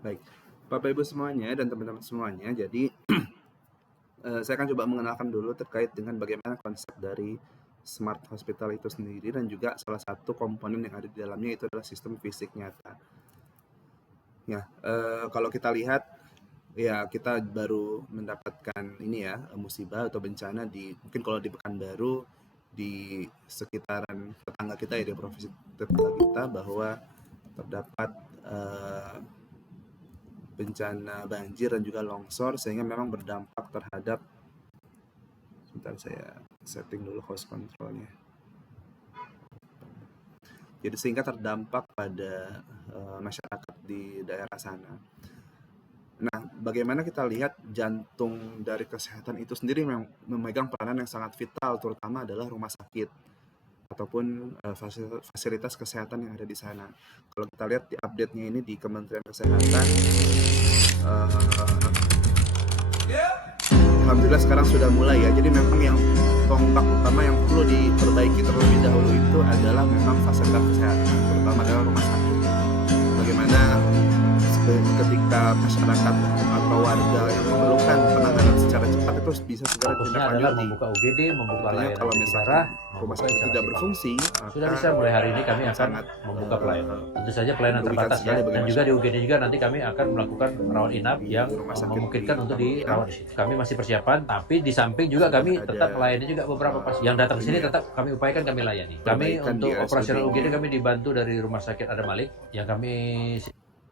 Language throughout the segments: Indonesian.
Baik, Bapak Ibu semuanya dan teman-teman semuanya. Jadi saya akan coba mengenalkan dulu terkait dengan bagaimana konsep dari Smart Hospital itu sendiri dan juga salah satu komponen yang ada di dalamnya itu adalah sistem fisik nyata. Ya, kalau kita lihat ya kita baru mendapatkan ini ya musibah atau bencana di mungkin kalau di Pekanbaru di sekitaran tetangga kita ya di provinsi tetangga kita bahwa terdapat eh, bencana banjir dan juga longsor sehingga memang berdampak terhadap sebentar saya setting dulu host controlnya. Jadi sehingga terdampak pada masyarakat di daerah sana. Nah, bagaimana kita lihat jantung dari kesehatan itu sendiri memegang peranan yang sangat vital, terutama adalah rumah sakit ataupun fasilitas kesehatan yang ada di sana. Kalau kita lihat di update-nya ini di Kementerian Kesehatan, alhamdulillah sekarang sudah mulai ya. Jadi memang yang tonggak utama yang perlu diperbaiki terlebih dahulu itu adalah memang fasilitas kesehatan, terutama adalah rumah sakit. Bagaimana ketika masyarakat atau warga yang memerlukan penanganan secara cepat itu bisa segera Fokusnya adalah ditindaklanjuti. membuka UGD, membuka Tentunya layanan kalau cuci misalkan darah, rumah membuka sakit tidak instalasi berfungsi, Sudah maka bisa mulai hari ini kami akan sangat membuka pelayanan. Tentu saja pelayanan merugikan terbatas ya. sekali bagi Dan juga di masyarakat. UGD juga nanti kami akan melakukan rawat inap Di yang rumah sakit memungkinkan di untuk Tambunan dirawat di situ. Kami masih persiapan, tapi di samping juga sudah kami ada tetap melayani juga beberapa pasien yang datang ke sini tetap kami upayakan kami layani. Kami perbaikan di untuk operasional UGD RSUD-nya. kami dibantu dari Rumah Sakit Adam Malik yang kami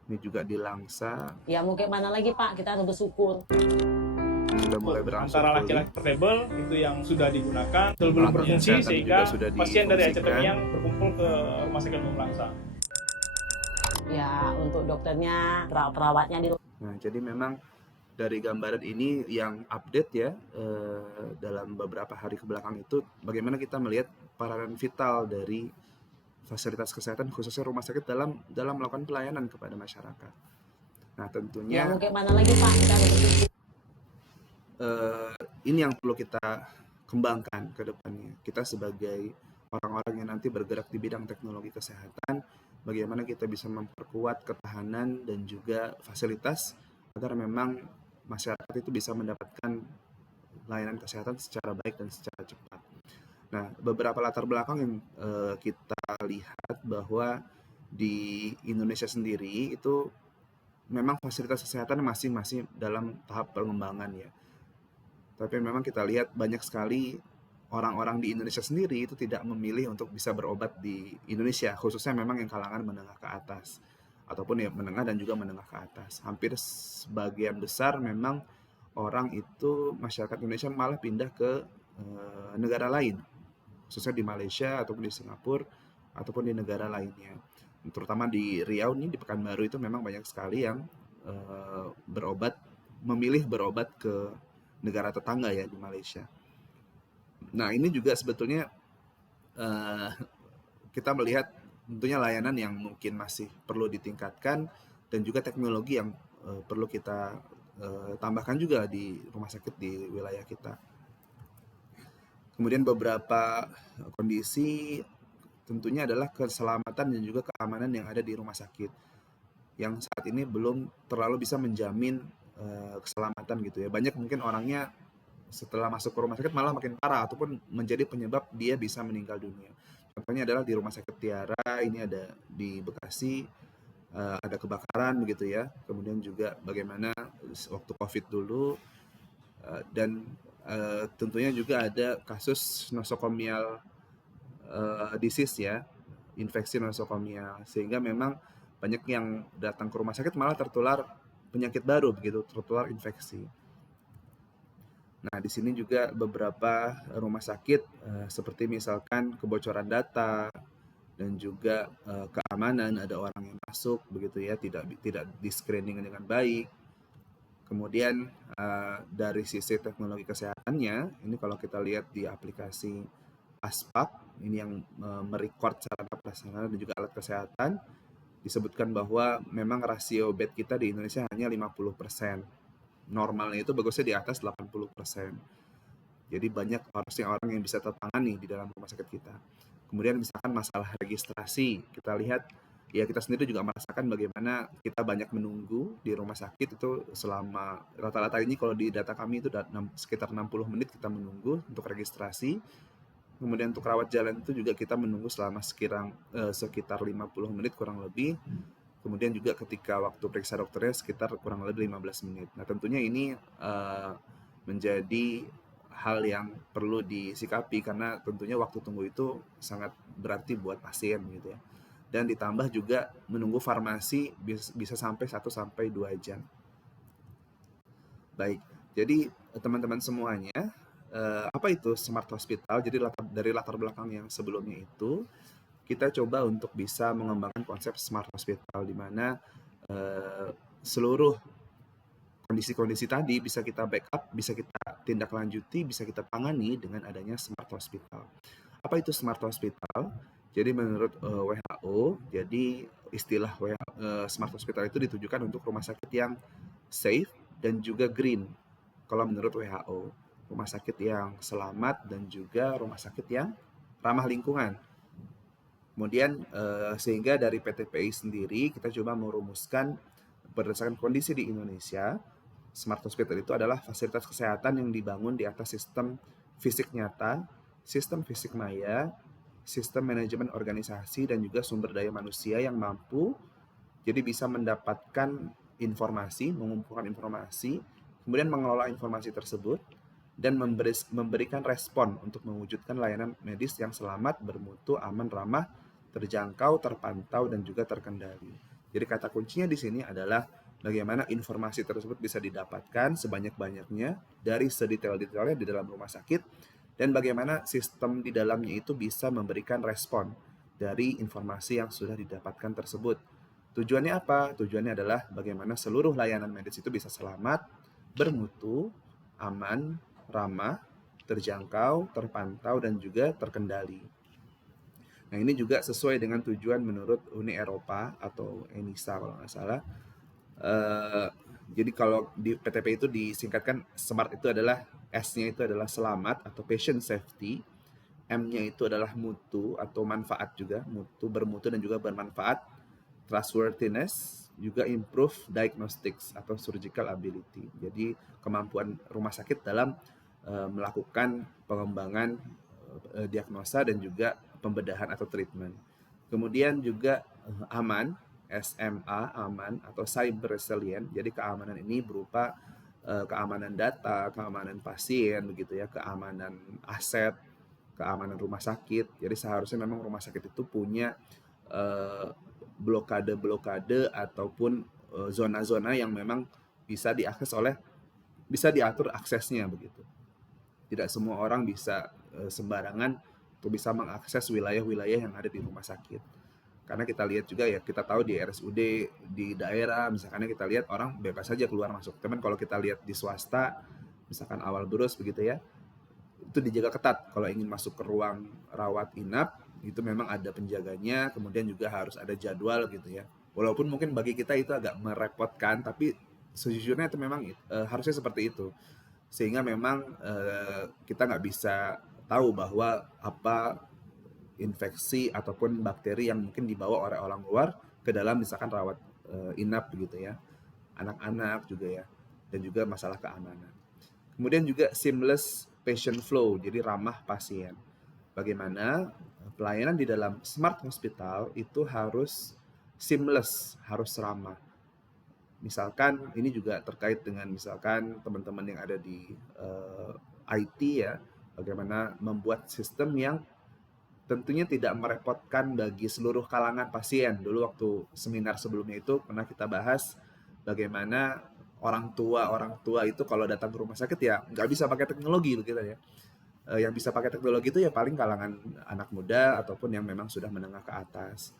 Ini juga di Langsa Ya mau kayak mana lagi Pak, kita harus bersyukur. sudah mulai berangsur antara pulih. laki-laki portable itu yang sudah digunakan belum berfungsi kesehatan sehingga juga sudah pasien dari difungsikan. RCTI yang berkumpul ke Rumah Sakit Umum Langsa. Ya untuk dokternya, perawatnya di Nah, jadi memang dari gambaran ini yang update ya dalam beberapa hari ke belakang itu bagaimana kita melihat peranan vital dari fasilitas kesehatan khususnya rumah sakit dalam melakukan pelayanan kepada masyarakat. Nah, Ya tentunya mau kayak mana lagi Pak, kita harus bersyukur. ini yang perlu kita kembangkan ke depannya. Kita sebagai orang-orang yang nanti bergerak di bidang teknologi kesehatan, bagaimana kita bisa memperkuat ketahanan dan juga fasilitas agar memang masyarakat itu bisa mendapatkan layanan kesehatan secara baik dan secara cepat. Nah, beberapa latar belakang yang kita lihat bahwa di Indonesia sendiri itu memang fasilitas kesehatan masih dalam tahap pengembangan ya. Tapi memang kita lihat banyak sekali orang-orang di Indonesia sendiri itu tidak memilih untuk bisa berobat di Indonesia, khususnya memang yang kalangan menengah ke atas ataupun ya menengah dan juga menengah ke atas. Hampir sebagian besar memang orang itu masyarakat Indonesia malah pindah ke negara lain, khususnya di Malaysia ataupun di Singapura ataupun di negara lainnya. Terutama di Riau nih di Pekanbaru itu memang banyak sekali yang memilih berobat ke negara tetangga ya di Malaysia. Nah, ini juga sebetulnya uh, kita melihat tentunya layanan yang mungkin masih perlu ditingkatkan dan juga teknologi yang perlu kita tambahkan juga di rumah sakit di wilayah kita. Kemudian beberapa kondisi tentunya adalah keselamatan dan juga keamanan yang ada di rumah sakit yang saat ini belum terlalu bisa menjamin keselamatan gitu ya. Banyak mungkin orangnya setelah masuk ke rumah sakit malah makin parah ataupun menjadi penyebab dia bisa meninggal dunia. Contohnya adalah di Rumah Sakit Tiara, ini ada di Bekasi, ada kebakaran begitu ya. Kemudian juga bagaimana waktu COVID dulu dan tentunya juga ada kasus nosocomial disease ya, infeksi nosocomial sehingga memang banyak yang datang ke rumah sakit malah tertular penyakit baru begitu, tertular infeksi. Nah, di sini juga beberapa rumah sakit seperti misalkan kebocoran data dan juga keamanan, ada orang yang masuk begitu ya, tidak di screening dengan baik. Kemudian dari sisi teknologi kesehatannya, ini kalau kita lihat di aplikasi Aspak, ini yang merecord sarana prasarana dan juga alat kesehatan, disebutkan bahwa memang rasio bed kita di Indonesia hanya 50%. Normalnya itu bagusnya di atas 80%. Jadi banyak harusnya orang yang bisa tertangani di dalam rumah sakit kita. Kemudian misalkan masalah registrasi, kita lihat ya kita sendiri juga merasakan bagaimana kita banyak menunggu di rumah sakit itu selama rata-rata ini kalau di data kami itu sekitar 60 menit kita menunggu untuk registrasi. Kemudian untuk rawat jalan itu juga kita menunggu selama sekitar 50 menit kurang lebih. Kemudian juga ketika waktu periksa dokternya sekitar kurang lebih 15 menit. Nah tentunya ini menjadi hal yang perlu disikapi karena tentunya waktu tunggu itu sangat berarti buat pasien gitu ya. Dan ditambah juga menunggu farmasi bisa sampai 1-2 jam. Baik, jadi teman-teman semuanya, apa itu Smart Hospital? Jadi dari latar belakang yang sebelumnya itu, kita coba untuk bisa mengembangkan konsep Smart Hospital di mana seluruh kondisi-kondisi tadi bisa kita backup, bisa kita tindak lanjuti, bisa kita tangani dengan adanya Smart Hospital. Apa itu Smart Hospital? Jadi menurut WHO, jadi istilah Smart Hospital itu ditujukan untuk rumah sakit yang safe dan juga green. Kalau menurut WHO, rumah sakit yang selamat dan juga rumah sakit yang ramah lingkungan. Kemudian sehingga dari PTPI sendiri kita coba merumuskan berdasarkan kondisi di Indonesia, Smart Hospital itu adalah fasilitas kesehatan yang dibangun di atas sistem fisik nyata, sistem fisik maya, sistem manajemen organisasi dan juga sumber daya manusia yang mampu jadi bisa mendapatkan informasi, mengumpulkan informasi, kemudian mengelola informasi tersebut dan memberikan respon untuk mewujudkan layanan medis yang selamat, bermutu, aman, ramah, terjangkau, terpantau dan juga terkendali. Jadi kata kuncinya di sini adalah bagaimana informasi tersebut bisa didapatkan sebanyak-banyaknya dari sedetail-detailnya di dalam rumah sakit dan bagaimana sistem di dalamnya itu bisa memberikan respon dari informasi yang sudah didapatkan tersebut. Tujuannya apa? Tujuannya adalah bagaimana seluruh layanan medis itu bisa selamat, bermutu, aman, ramah, terjangkau, terpantau, dan juga terkendali. Nah ini juga sesuai dengan tujuan menurut Uni Eropa atau ENISA kalau nggak salah. Jadi kalau di PTP itu disingkatkan SMART itu adalah S-nya itu adalah selamat atau patient safety, M-nya itu adalah mutu atau manfaat juga, mutu, bermutu dan juga bermanfaat, trustworthiness, juga improve diagnostics atau surgical ability. Jadi kemampuan rumah sakit dalam melakukan pengembangan diagnosa dan juga pembedahan atau treatment. Kemudian juga aman, SMA, aman atau cyber resilient. Jadi keamanan ini berupa keamanan data, keamanan pasien begitu ya, keamanan aset, keamanan rumah sakit. Jadi seharusnya memang rumah sakit itu punya blokade-blokade ataupun zona-zona yang memang bisa bisa diatur aksesnya begitu. Tidak semua orang bisa sembarangan untuk bisa mengakses wilayah-wilayah yang ada di rumah sakit. Karena kita lihat juga ya, kita tahu di RSUD di daerah, misalkan kita lihat orang bebas saja keluar masuk. Teman kalau kita lihat di swasta, misalkan awal berus begitu ya, itu dijaga ketat. Kalau ingin masuk ke ruang rawat inap, itu memang ada penjaganya, kemudian juga harus ada jadwal gitu ya. Walaupun mungkin bagi kita itu agak merepotkan, tapi sejujurnya itu memang harusnya seperti itu. Sehingga memang kita nggak bisa tahu bahwa apa infeksi ataupun bakteri yang mungkin dibawa oleh orang luar ke dalam misalkan rawat inap begitu ya, anak-anak juga ya, dan juga masalah keamanan. Kemudian juga seamless patient flow, jadi ramah pasien. Bagaimana pelayanan di dalam Smart Hospital itu harus seamless, harus ramah. Misalkan ini juga terkait dengan misalkan teman-teman yang ada di IT ya, bagaimana membuat sistem yang tentunya tidak merepotkan bagi seluruh kalangan pasien. Dulu waktu seminar sebelumnya itu pernah kita bahas bagaimana orang tua itu kalau datang ke rumah sakit ya nggak bisa pakai teknologi begitu ya. Yang bisa pakai teknologi itu ya paling kalangan anak muda ataupun yang memang sudah menengah ke atas.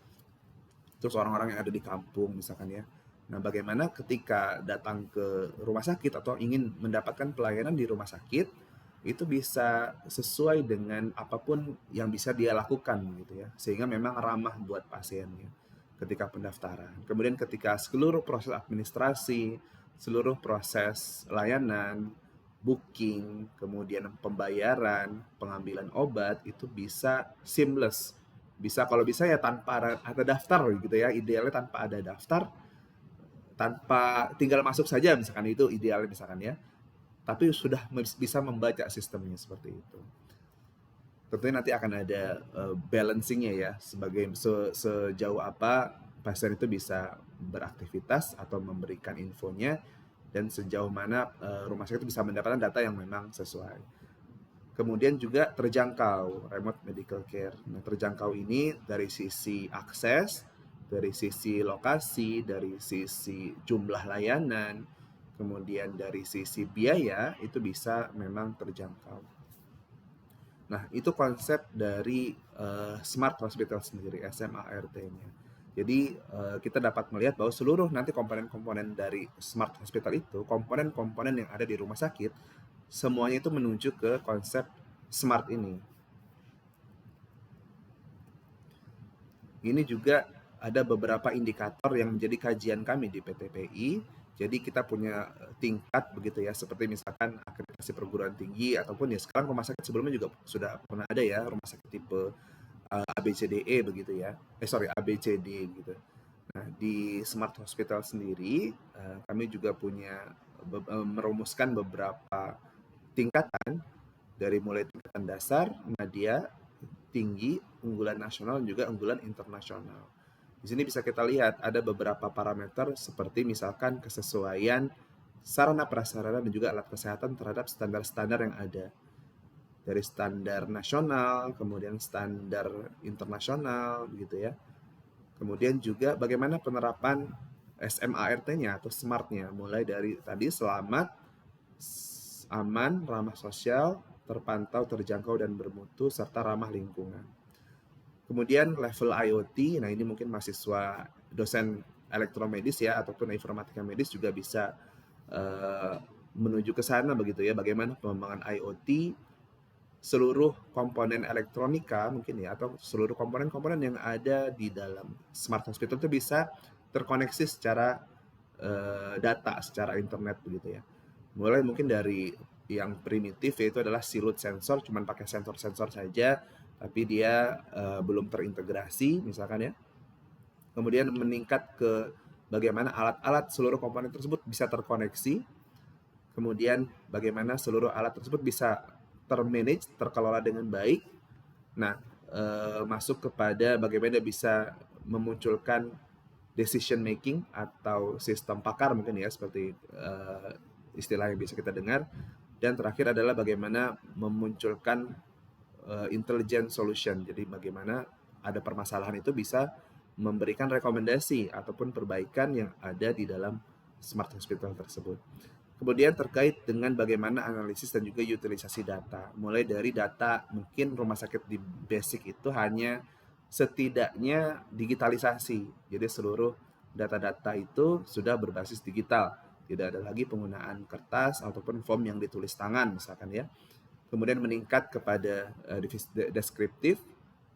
Terus orang-orang yang ada di kampung misalkan ya. Nah bagaimana ketika datang ke rumah sakit atau ingin mendapatkan pelayanan di rumah sakit, itu bisa sesuai dengan apapun yang bisa dia lakukan gitu ya, sehingga memang ramah buat pasiennya ketika pendaftaran. Kemudian ketika seluruh proses administrasi, seluruh proses layanan, booking, kemudian pembayaran, pengambilan obat itu bisa seamless, kalau bisa ya tanpa ada daftar gitu ya, idealnya tanpa ada daftar, tanpa tinggal masuk saja misalkan, itu idealnya misalkan ya, tapi sudah bisa membaca sistemnya seperti itu. Tentunya nanti akan ada balancingnya ya, sebagai sejauh apa pasien itu bisa beraktivitas atau memberikan infonya, dan sejauh mana rumah sakit bisa mendapatkan data yang memang sesuai. Kemudian juga terjangkau, remote medical care. Nah, terjangkau ini dari sisi akses, dari sisi lokasi, dari sisi jumlah layanan, kemudian dari sisi biaya, itu bisa memang terjangkau. Nah, itu konsep dari Smart Hospital sendiri, SMART-nya. Jadi kita dapat melihat bahwa seluruh nanti komponen-komponen dari Smart Hospital itu, komponen-komponen yang ada di rumah sakit, semuanya itu menuju ke konsep smart ini. Ini juga ada beberapa indikator yang menjadi kajian kami di PTPI. Jadi kita punya tingkat begitu ya, seperti misalkan akreditasi perguruan tinggi, ataupun ya sekarang rumah sakit sebelumnya juga sudah pernah ada ya, rumah sakit tipe ABCDE begitu ya. ABCD gitu. Nah, di Smart Hospital sendiri kami juga punya merumuskan beberapa tingkatan, dari mulai tingkatan dasar, media, tinggi, unggulan nasional, dan juga unggulan internasional. Di sini bisa kita lihat ada beberapa parameter seperti misalkan kesesuaian sarana prasarana dan juga alat kesehatan terhadap standar-standar yang ada. Dari standar nasional, kemudian standar internasional gitu ya. Kemudian juga bagaimana penerapan SMART-nya atau SMART-nya, mulai dari tadi selamat, aman, ramah sosial, terpantau, terjangkau, dan bermutu, serta ramah lingkungan. Kemudian level IoT, nah ini mungkin mahasiswa dosen elektromedis ya, ataupun informatika medis juga bisa menuju ke sana begitu ya, bagaimana pengembangan IoT, seluruh komponen elektronika mungkin ya, atau seluruh komponen-komponen yang ada di dalam Smart Hospital itu bisa terkoneksi secara data, secara internet begitu ya. Mulai mungkin dari yang primitif, yaitu adalah silut sensor, cuman pakai sensor-sensor saja, tapi dia belum terintegrasi misalkan ya. Kemudian meningkat ke bagaimana alat-alat seluruh komponen tersebut bisa terkoneksi, kemudian bagaimana seluruh alat tersebut bisa termanage, terkelola dengan baik. Nah, masuk kepada bagaimana bisa memunculkan decision making atau sistem pakar mungkin ya, seperti istilah yang bisa kita dengar. Dan terakhir adalah bagaimana memunculkan intelligent solution. Jadi bagaimana ada permasalahan itu bisa memberikan rekomendasi ataupun perbaikan yang ada di dalam Smart Hospital tersebut. Kemudian terkait dengan bagaimana analisis dan juga utilisasi data. Mulai dari data, mungkin rumah sakit di basic itu hanya setidaknya digitalisasi. Jadi seluruh data-data itu sudah berbasis digital. Tidak ada lagi penggunaan kertas ataupun form yang ditulis tangan misalkan ya. Kemudian meningkat kepada deskriptif,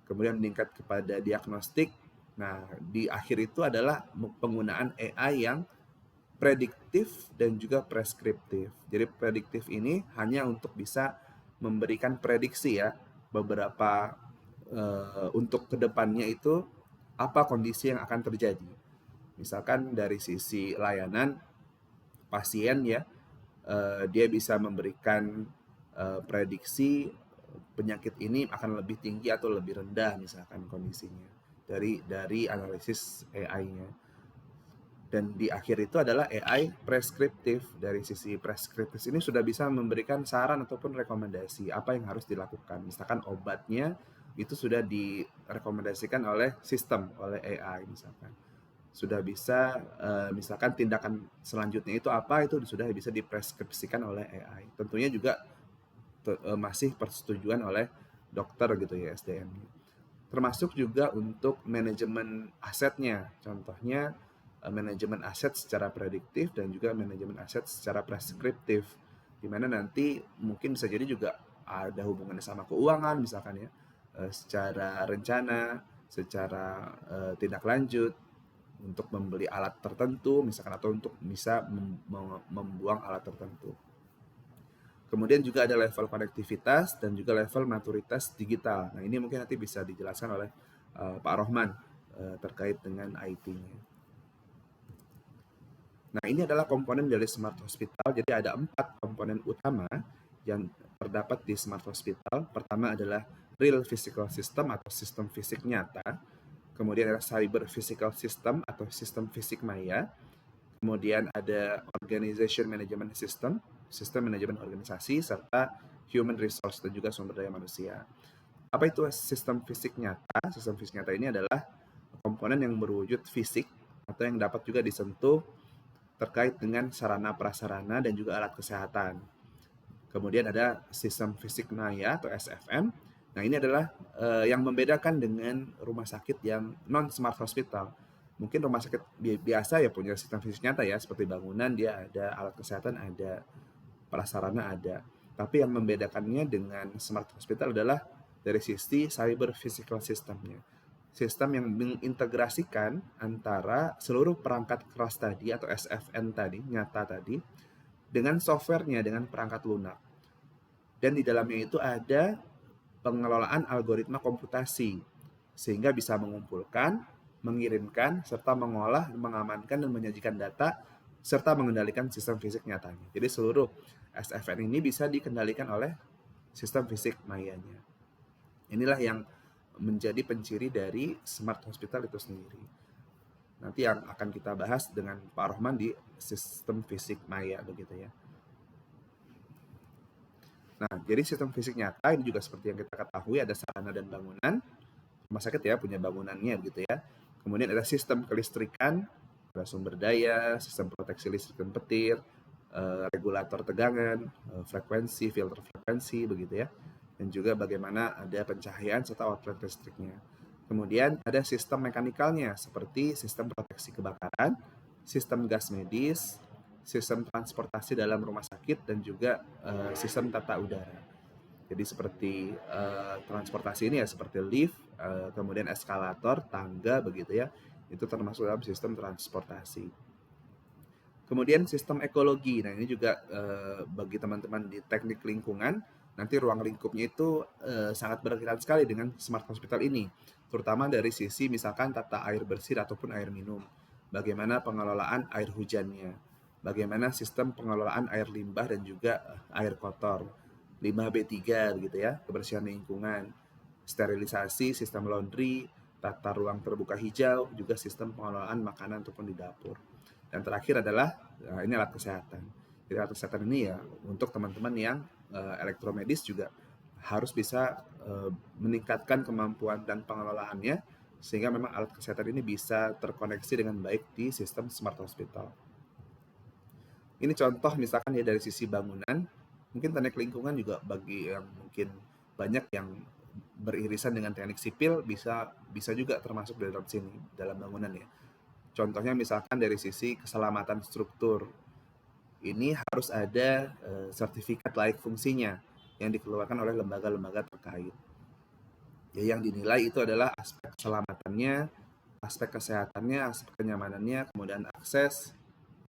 kemudian meningkat kepada diagnostik. Nah, di akhir itu adalah penggunaan AI yang prediktif dan juga preskriptif. Jadi prediktif ini hanya untuk bisa memberikan prediksi ya, beberapa untuk kedepannya itu apa kondisi yang akan terjadi. Misalkan dari sisi layanan pasien ya, dia bisa memberikan prediksi penyakit ini akan lebih tinggi atau lebih rendah misalkan kondisinya dari analisis AI-nya. Dan di akhir itu adalah AI preskriptif. Dari sisi preskriptif ini sudah bisa memberikan saran ataupun rekomendasi apa yang harus dilakukan. Misalkan obatnya itu sudah direkomendasikan oleh sistem, oleh AI misalkan. Sudah bisa misalkan tindakan selanjutnya itu apa, itu sudah bisa dipreskripsikan oleh AI. Tentunya juga masih persetujuan oleh dokter gitu ya, SDM. Termasuk juga untuk manajemen asetnya. Contohnya manajemen aset secara prediktif dan juga manajemen aset secara preskriptif, di mana nanti mungkin bisa jadi juga ada hubungannya sama keuangan misalkan ya, secara rencana, secara tindak lanjut untuk membeli alat tertentu misalkan, atau untuk bisa membuang alat tertentu. Kemudian juga ada level konektivitas dan juga level maturitas digital. Nah, ini mungkin nanti bisa dijelaskan oleh Pak Rohman terkait dengan IT-nya. Nah, ini adalah komponen dari Smart Hospital. Jadi ada 4 komponen utama yang terdapat di Smart Hospital. Pertama adalah Real Physical System atau sistem fisik nyata. Kemudian ada Cyber Physical System atau sistem fisik maya. Kemudian ada Organization Management System, sistem manajemen organisasi, serta Human Resource dan juga sumber daya manusia. Apa itu sistem fisik nyata? Sistem fisik nyata ini adalah komponen yang berwujud fisik atau yang dapat juga disentuh terkait dengan sarana prasarana dan juga alat kesehatan. Kemudian ada sistem fisik maya atau SFM. Nah, ini adalah yang membedakan dengan rumah sakit yang non smart hospital. Mungkin rumah sakit biasa ya punya sistem fisik nyata ya, seperti bangunan dia ada, alat kesehatan ada, prasarana ada. Tapi yang membedakannya dengan smart hospital adalah dari sisi cyber physical systemnya. Sistem yang mengintegrasikan antara seluruh perangkat keras tadi atau SFN tadi, nyata tadi, dengan softwarenya, dengan perangkat lunak. Dan di dalamnya itu ada pengelolaan algoritma komputasi, sehingga bisa mengumpulkan, mengirimkan, serta mengolah, mengamankan, dan menyajikan data, serta mengendalikan sistem fisik nyatanya. Jadi seluruh SFN ini bisa dikendalikan oleh sistem fisik mayanya. Inilah yang menjadi penciri dari smart hospital itu sendiri. Nanti yang akan kita bahas dengan Pak Rohman di sistem fisik maya begitu ya. Nah, jadi sistem fisik nyata ini juga seperti yang kita ketahui ada sarana dan bangunan. Rumah sakit ya punya bangunannya begitu ya. Kemudian ada sistem kelistrikan, ada sumber daya, sistem proteksi listrik dan petir, regulator tegangan, frekuensi, filter frekuensi begitu ya. Dan juga bagaimana ada pencahayaan serta outlet listriknya. Kemudian ada sistem mekanikalnya seperti sistem proteksi kebakaran, sistem gas medis, sistem transportasi dalam rumah sakit, dan juga sistem tata udara. Jadi seperti transportasi ini ya seperti lift, kemudian eskalator, tangga begitu ya. Itu termasuk dalam sistem transportasi. Kemudian sistem ekologi. Nah, ini juga bagi teman-teman di teknik lingkungan, nanti ruang lingkupnya itu sangat berkaitan sekali dengan smart hospital ini, terutama dari sisi misalkan tata air bersih ataupun air minum, bagaimana pengelolaan air hujannya, bagaimana sistem pengelolaan air limbah dan juga air kotor, limbah B3 gitu ya, kebersihan lingkungan, sterilisasi, sistem laundry, tata ruang terbuka hijau, juga sistem pengelolaan makanan ataupun di dapur. Dan terakhir adalah ini alat kesehatan. Jadi alat kesehatan ini ya untuk teman-teman yang elektromedis juga harus bisa meningkatkan kemampuan dan pengelolaannya sehingga memang alat kesehatan ini bisa terkoneksi dengan baik di sistem smart hospital. Ini contoh misalkan ya dari sisi bangunan, mungkin teknik lingkungan juga bagi yang mungkin banyak yang beririsan dengan teknik sipil bisa juga termasuk di dalam sini, dalam bangunan ya. Contohnya misalkan dari sisi keselamatan struktur, ini harus ada sertifikat layak fungsinya yang dikeluarkan oleh lembaga-lembaga terkait. Ya, yang dinilai itu adalah aspek keselamatannya, aspek kesehatannya, aspek kenyamanannya, kemudian akses,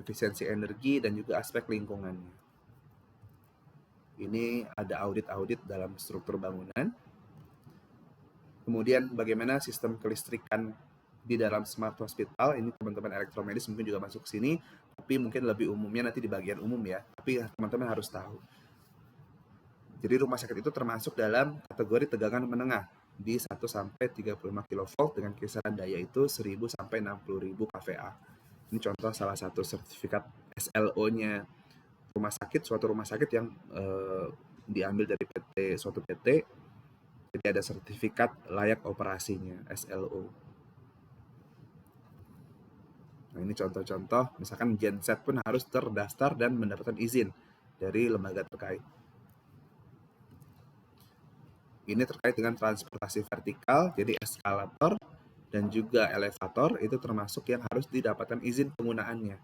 efisiensi energi, dan juga aspek lingkungannya. Ini ada audit-audit dalam struktur bangunan. Kemudian bagaimana sistem kelistrikan di dalam smart hospital, ini teman-teman elektromedis mungkin juga masuk ke sini, tapi mungkin lebih umumnya nanti di bagian umum ya, tapi teman-teman harus tahu. Jadi rumah sakit itu termasuk dalam kategori tegangan menengah di 1 sampai 35 kV dengan kisaran daya itu 1000 sampai 60.000 kVA. Ini contoh salah satu sertifikat SLO-nya rumah sakit, suatu rumah sakit yang diambil dari suatu PT. Jadi ada sertifikat layak operasinya, SLO. Nah, ini contoh-contoh, misalkan genset pun harus terdaftar dan mendapatkan izin dari lembaga terkait. Ini terkait dengan transportasi vertikal, jadi eskalator dan juga elevator itu termasuk yang harus didapatkan izin penggunaannya.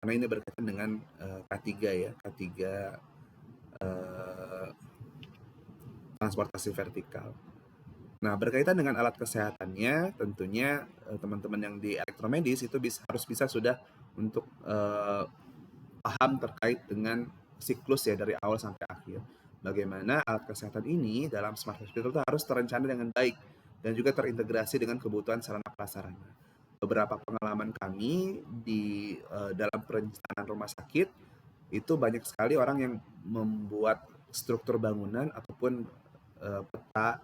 Karena ini berkaitan dengan K3 ya, K3 transportasi vertikal. Nah, berkaitan dengan alat kesehatannya, tentunya teman-teman yang di elektromedis itu harus bisa sudah untuk paham terkait dengan siklus ya dari awal sampai akhir. Bagaimana alat kesehatan ini dalam smart hospital itu harus terencana dengan baik dan juga terintegrasi dengan kebutuhan sarana prasarana. Beberapa pengalaman kami di dalam perencanaan rumah sakit itu banyak sekali orang yang membuat struktur bangunan ataupun peta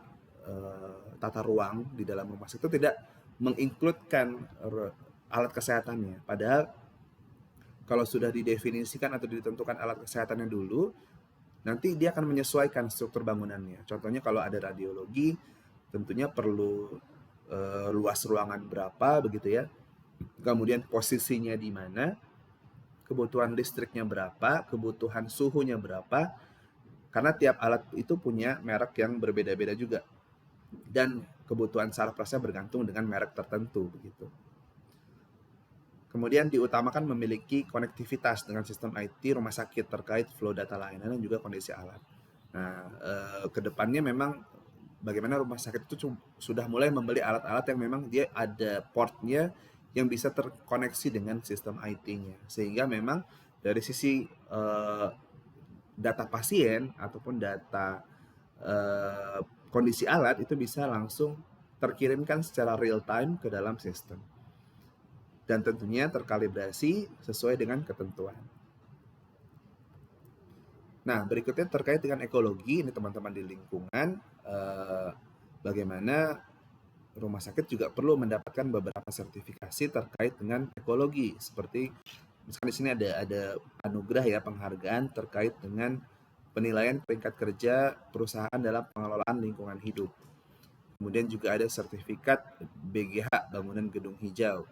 tata ruang di dalam rumah sakit itu tidak menginkludkan alat kesehatannya. Padahal kalau sudah didefinisikan atau ditentukan alat kesehatannya dulu, nanti dia akan menyesuaikan struktur bangunannya. Contohnya kalau ada radiologi, tentunya perlu luas ruangan berapa begitu ya. Kemudian posisinya di mana, kebutuhan listriknya berapa, kebutuhan suhunya berapa. Karena tiap alat itu punya merek yang berbeda-beda juga. Dan kebutuhan saraf prasnya bergantung dengan merek tertentu begitu. Kemudian diutamakan memiliki konektivitas dengan sistem IT rumah sakit terkait flow data layanan dan juga kondisi alat. Nah, kedepannya memang bagaimana rumah sakit itu sudah mulai membeli alat-alat yang memang dia ada portnya yang bisa terkoneksi dengan sistem IT-nya. Sehingga memang dari sisi data pasien ataupun data kondisi alat itu bisa langsung terkirimkan secara real time ke dalam sistem. Dan tentunya terkalibrasi sesuai dengan ketentuan. Nah, berikutnya terkait dengan ekologi, ini teman-teman di lingkungan, bagaimana rumah sakit juga perlu mendapatkan beberapa sertifikasi terkait dengan ekologi, seperti misalkan di sini ada anugerah ya, penghargaan terkait dengan penilaian peringkat kerja perusahaan dalam pengelolaan lingkungan hidup. Kemudian juga ada sertifikat BGH bangunan gedung hijau.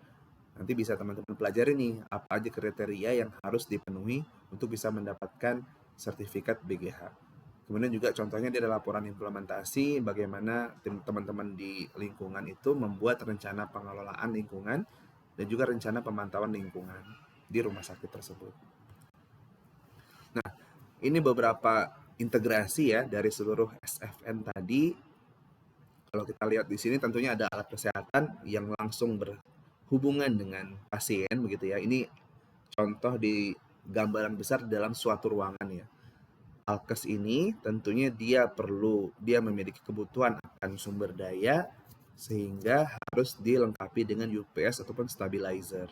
Nanti bisa teman-teman pelajari nih apa aja kriteria yang harus dipenuhi untuk bisa mendapatkan sertifikat BGH. Kemudian juga contohnya di laporan implementasi bagaimana teman-teman di lingkungan itu membuat rencana pengelolaan lingkungan dan juga rencana pemantauan lingkungan di rumah sakit tersebut. Nah, ini beberapa integrasi ya dari seluruh SFN tadi. Kalau kita lihat di sini tentunya ada alat kesehatan yang langsung hubungan dengan pasien begitu ya. Ini contoh di gambaran besar dalam suatu ruangan ya. Alkes ini tentunya dia memiliki kebutuhan akan sumber daya sehingga harus dilengkapi dengan UPS ataupun stabilizer.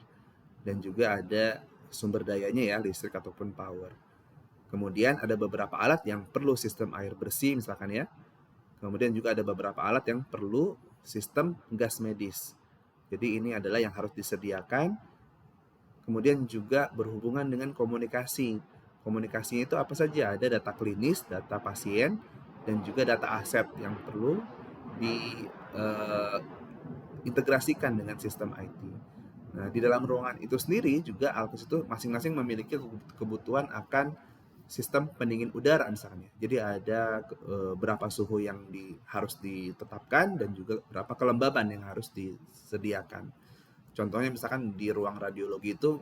Dan juga ada sumber dayanya ya, listrik ataupun power. Kemudian ada beberapa alat yang perlu sistem air bersih misalkan ya. Kemudian juga ada beberapa alat yang perlu sistem gas medis. Jadi ini adalah yang harus disediakan. Kemudian juga berhubungan dengan komunikasi. Komunikasinya itu apa saja? Ada data klinis, data pasien, dan juga data aset yang perlu diintegrasikan dengan sistem IT. Nah, di dalam ruangan itu sendiri juga Alkes itu masing-masing memiliki kebutuhan akan sistem pendingin udara misalnya. Jadi ada berapa suhu yang harus ditetapkan dan juga berapa kelembaban yang harus disediakan. Contohnya misalkan di ruang radiologi itu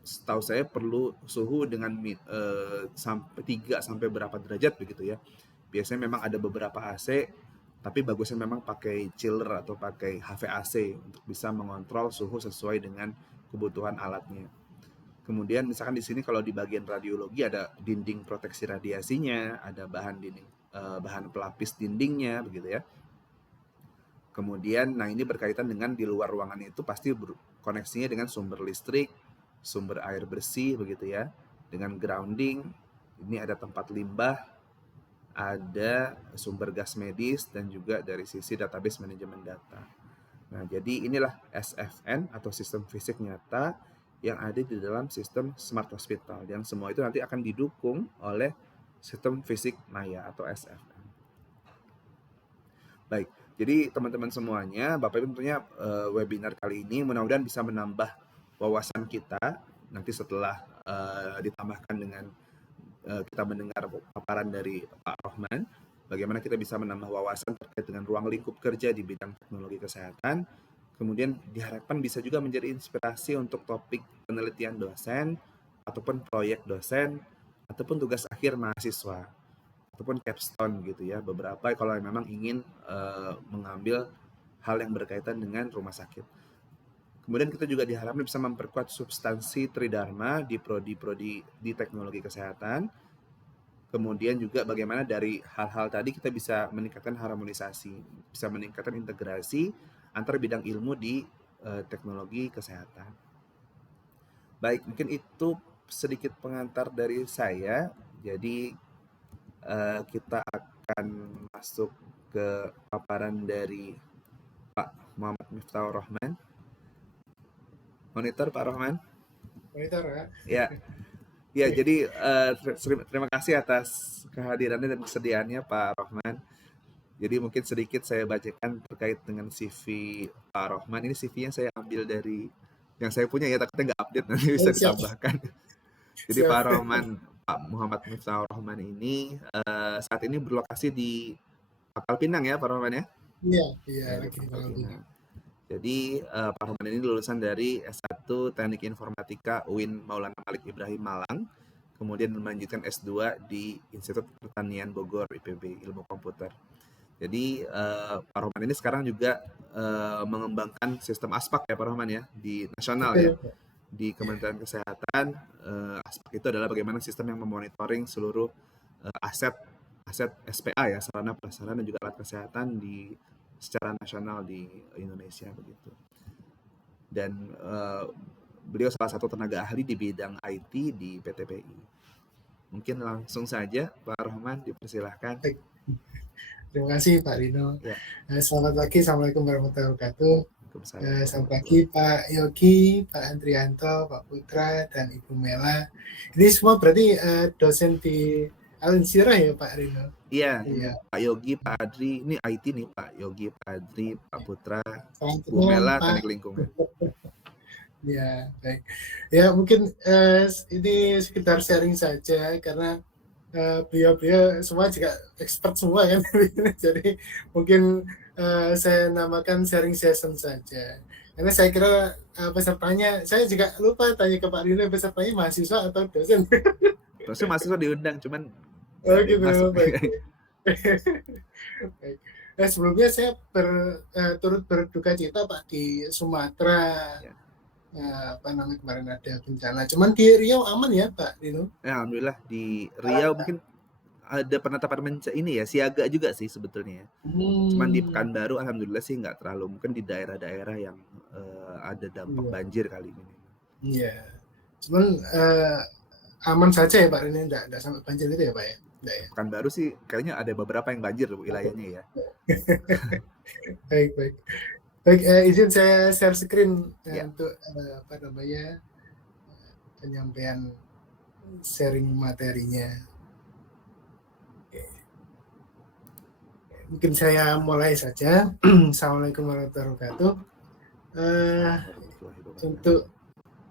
setahu saya perlu suhu dengan sampai 3 sampai berapa derajat begitu ya. Biasanya memang ada beberapa AC, tapi bagusnya memang pakai chiller atau pakai HVAC untuk bisa mengontrol suhu sesuai dengan kebutuhan alatnya. Kemudian misalkan di sini kalau di bagian radiologi ada dinding proteksi radiasinya, ada bahan pelapis dindingnya begitu ya. Kemudian nah ini berkaitan dengan di luar ruangan itu pasti koneksinya dengan sumber listrik, sumber air bersih begitu ya, dengan grounding. Ini ada tempat limbah, ada sumber gas medis dan juga dari sisi database manajemen data. Nah, jadi inilah SFN atau sistem fisik nyata yang ada di dalam sistem Smart Hospital, yang semua itu nanti akan didukung oleh sistem fisik maya atau SFN. Baik, jadi teman-teman semuanya, Bapak Ibu tentunya webinar kali ini mudah-mudahan bisa menambah wawasan kita nanti setelah ditambahkan dengan kita mendengar paparan dari Pak Rohman, bagaimana kita bisa menambah wawasan terkait dengan ruang lingkup kerja di bidang teknologi kesehatan. Kemudian diharapkan bisa juga menjadi inspirasi untuk topik penelitian dosen, ataupun proyek dosen, ataupun tugas akhir mahasiswa, ataupun capstone gitu ya. Beberapa kalau memang ingin mengambil hal yang berkaitan dengan rumah sakit. Kemudian kita juga diharapkan bisa memperkuat substansi Tridharma di prodi-prodi di teknologi kesehatan. Kemudian juga bagaimana dari hal-hal tadi kita bisa meningkatkan harmonisasi, bisa meningkatkan integrasi antar bidang ilmu di teknologi kesehatan. Baik, mungkin itu sedikit pengantar dari saya. Jadi kita akan masuk ke paparan dari Pak Muhammad Miftahur Rahman. Monitor Pak Rahman. Monitor ya. Ya. Ya, jadi terima kasih atas kehadirannya dan kesediaannya Pak Rahman. Jadi mungkin sedikit saya bacakan terkait dengan CV Pak Rahman. Ini CV yang saya ambil dari yang saya punya ya, takutnya nggak update, nanti bisa ditambahkan. Jadi Pak Rahman, Pak Muhammad Miftahur Rahman ini saat ini berlokasi di Pangkal Pinang ya Pak Rahman ya? Iya, lagi di Pangkal Pinang. Jadi Pak Rahman ini lulusan dari S1 Teknik Informatika UIN Maulana Malik Ibrahim Malang, kemudian melanjutkan S2 di Institut Pertanian Bogor IPB Ilmu Komputer. Jadi Pak Rahman ini sekarang juga mengembangkan sistem ASPAK ya Pak Rahman ya, di nasional ya, di Kementerian Kesehatan. ASPAK itu adalah bagaimana sistem yang memonitoring seluruh aset SPA ya, sarana prasarana dan juga alat kesehatan secara nasional di Indonesia begitu. Dan beliau salah satu tenaga ahli di bidang IT di PTPI. Mungkin langsung saja Pak Rahman, dipersilahkan. Terima kasih Pak Rino. Ya. Selamat pagi, Assalamualaikum warahmatullahi wabarakatuh. Selamat pagi Pak Yogi, Pak Andrianto, Pak Putra, dan Ibu Mela. Ini semua berarti dosen di Al-Insyirah ya Pak Rino? Iya. Pak Yogi, Pak Adri, ini IT nih Pak Yogi, Pak Adri, Pak Putra, Bu Mela, Teknik Lingkungan. Ya, baik. Ya mungkin ini sekedar sharing saja karena beliau-beliau semua juga expert semua kan. Jadi mungkin saya namakan sharing session saja. Karena saya kira pesertanya, saya juga lupa tanya ke Pak Rino, pesertanya mahasiswa atau dosen? Dosen mahasiswa diundang, cuman gitu, baik. Baik. Sebelumnya saya turut berduka cita Pak di Sumatera. Ya. Kemarin ada bencana. Cuman di Riau aman ya Pak Rino? Ya, alhamdulillah di Riau mungkin ada penetapan ini ya, siaga juga sih sebetulnya ya. Cuman di Pekanbaru alhamdulillah sih nggak terlalu, mungkin di daerah-daerah yang ada dampak banjir kali ini. Iya. Cuman aman saja ya Pak Rino, enggak sampai banjir gitu ya Pak ya? Ya. Pekanbaru sih kayaknya ada beberapa yang banjir wilayahnya ya. Baik. Izin saya share screen untuk penyampaian sharing materinya. Mungkin saya mulai saja. Assalamualaikum warahmatullahi wabarakatuh. Untuk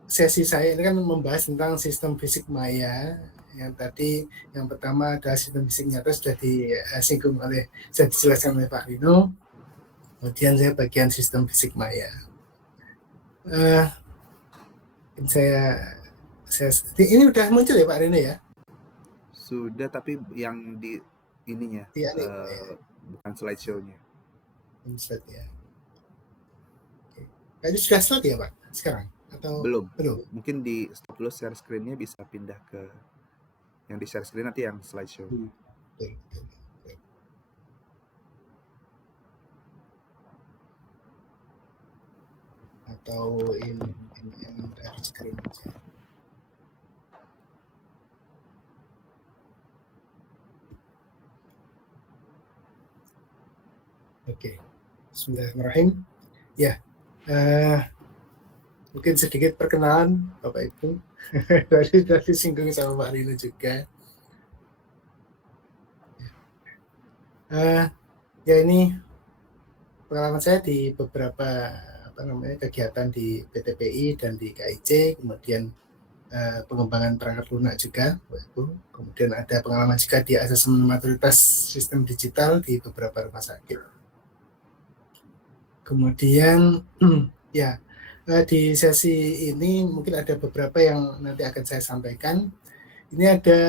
sesi saya ini kan membahas tentang sistem fisik maya. Yang tadi yang pertama adalah sistem fisik nyata, sudah dijelaskan oleh Pak Rino. Kemudian saya bagian sistem fisik maya. Ini udah muncul ya Pak Rino ya? Sudah, tapi yang di ininya bukan slideshow-nya. Slide ya. Kayaknya sudah slide ya Pak sekarang? Atau belum? Mungkin di stop dulu share screen-nya, bisa pindah ke yang di share screen nanti yang slideshow. Atau ini yang dari screen aja. Oke. Bismillahirrahmanirrahim. Ya. Mungkin sedikit perkenalan Bapak Ibu. dari singgung sama Pak Rino juga. Ya ini pengalaman saya di beberapa kegiatan di PTPI dan di KIC, kemudian pengembangan perangkat lunak juga, Bapak Ibu. Kemudian ada pengalaman juga di asesmen maturitas sistem digital di beberapa rumah sakit. Kemudian ya di sesi ini mungkin ada beberapa yang nanti akan saya sampaikan. Ini ada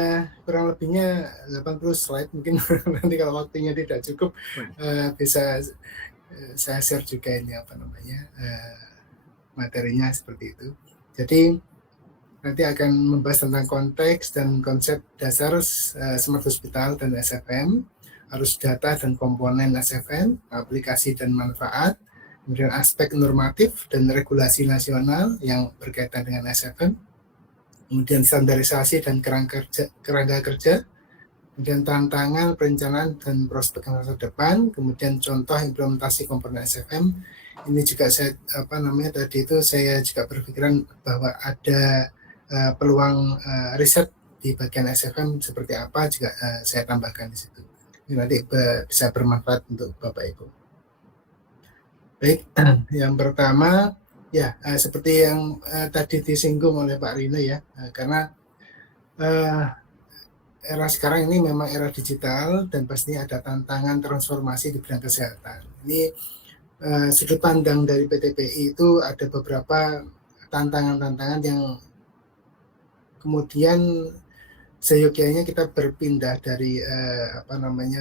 kurang lebihnya 80 slide, mungkin nanti kalau waktunya tidak cukup bisa saya share juga ini materinya seperti itu. Jadi nanti akan membahas tentang konteks dan konsep dasar Smart Hospital dan SFM, arus data dan komponen SFM, aplikasi dan manfaat, kemudian aspek normatif dan regulasi nasional yang berkaitan dengan SFM, kemudian standarisasi dan kerangka kerja, kemudian tantangan, perencanaan, dan prospek masa depan, kemudian contoh implementasi komponen SFM. Ini juga tadi itu saya juga berpikiran bahwa ada peluang riset di bagian SFM seperti apa juga saya tambahkan di situ. Ini nanti bisa bermanfaat untuk Bapak Ibu. Baik, yang pertama ya seperti yang tadi disinggung oleh Pak Rino ya, karena era sekarang ini memang era digital dan pastinya ada tantangan transformasi di bidang kesehatan. Ini sudut pandang dari PTPI itu ada beberapa tantangan-tantangan yang kemudian seyogyanya kita berpindah dari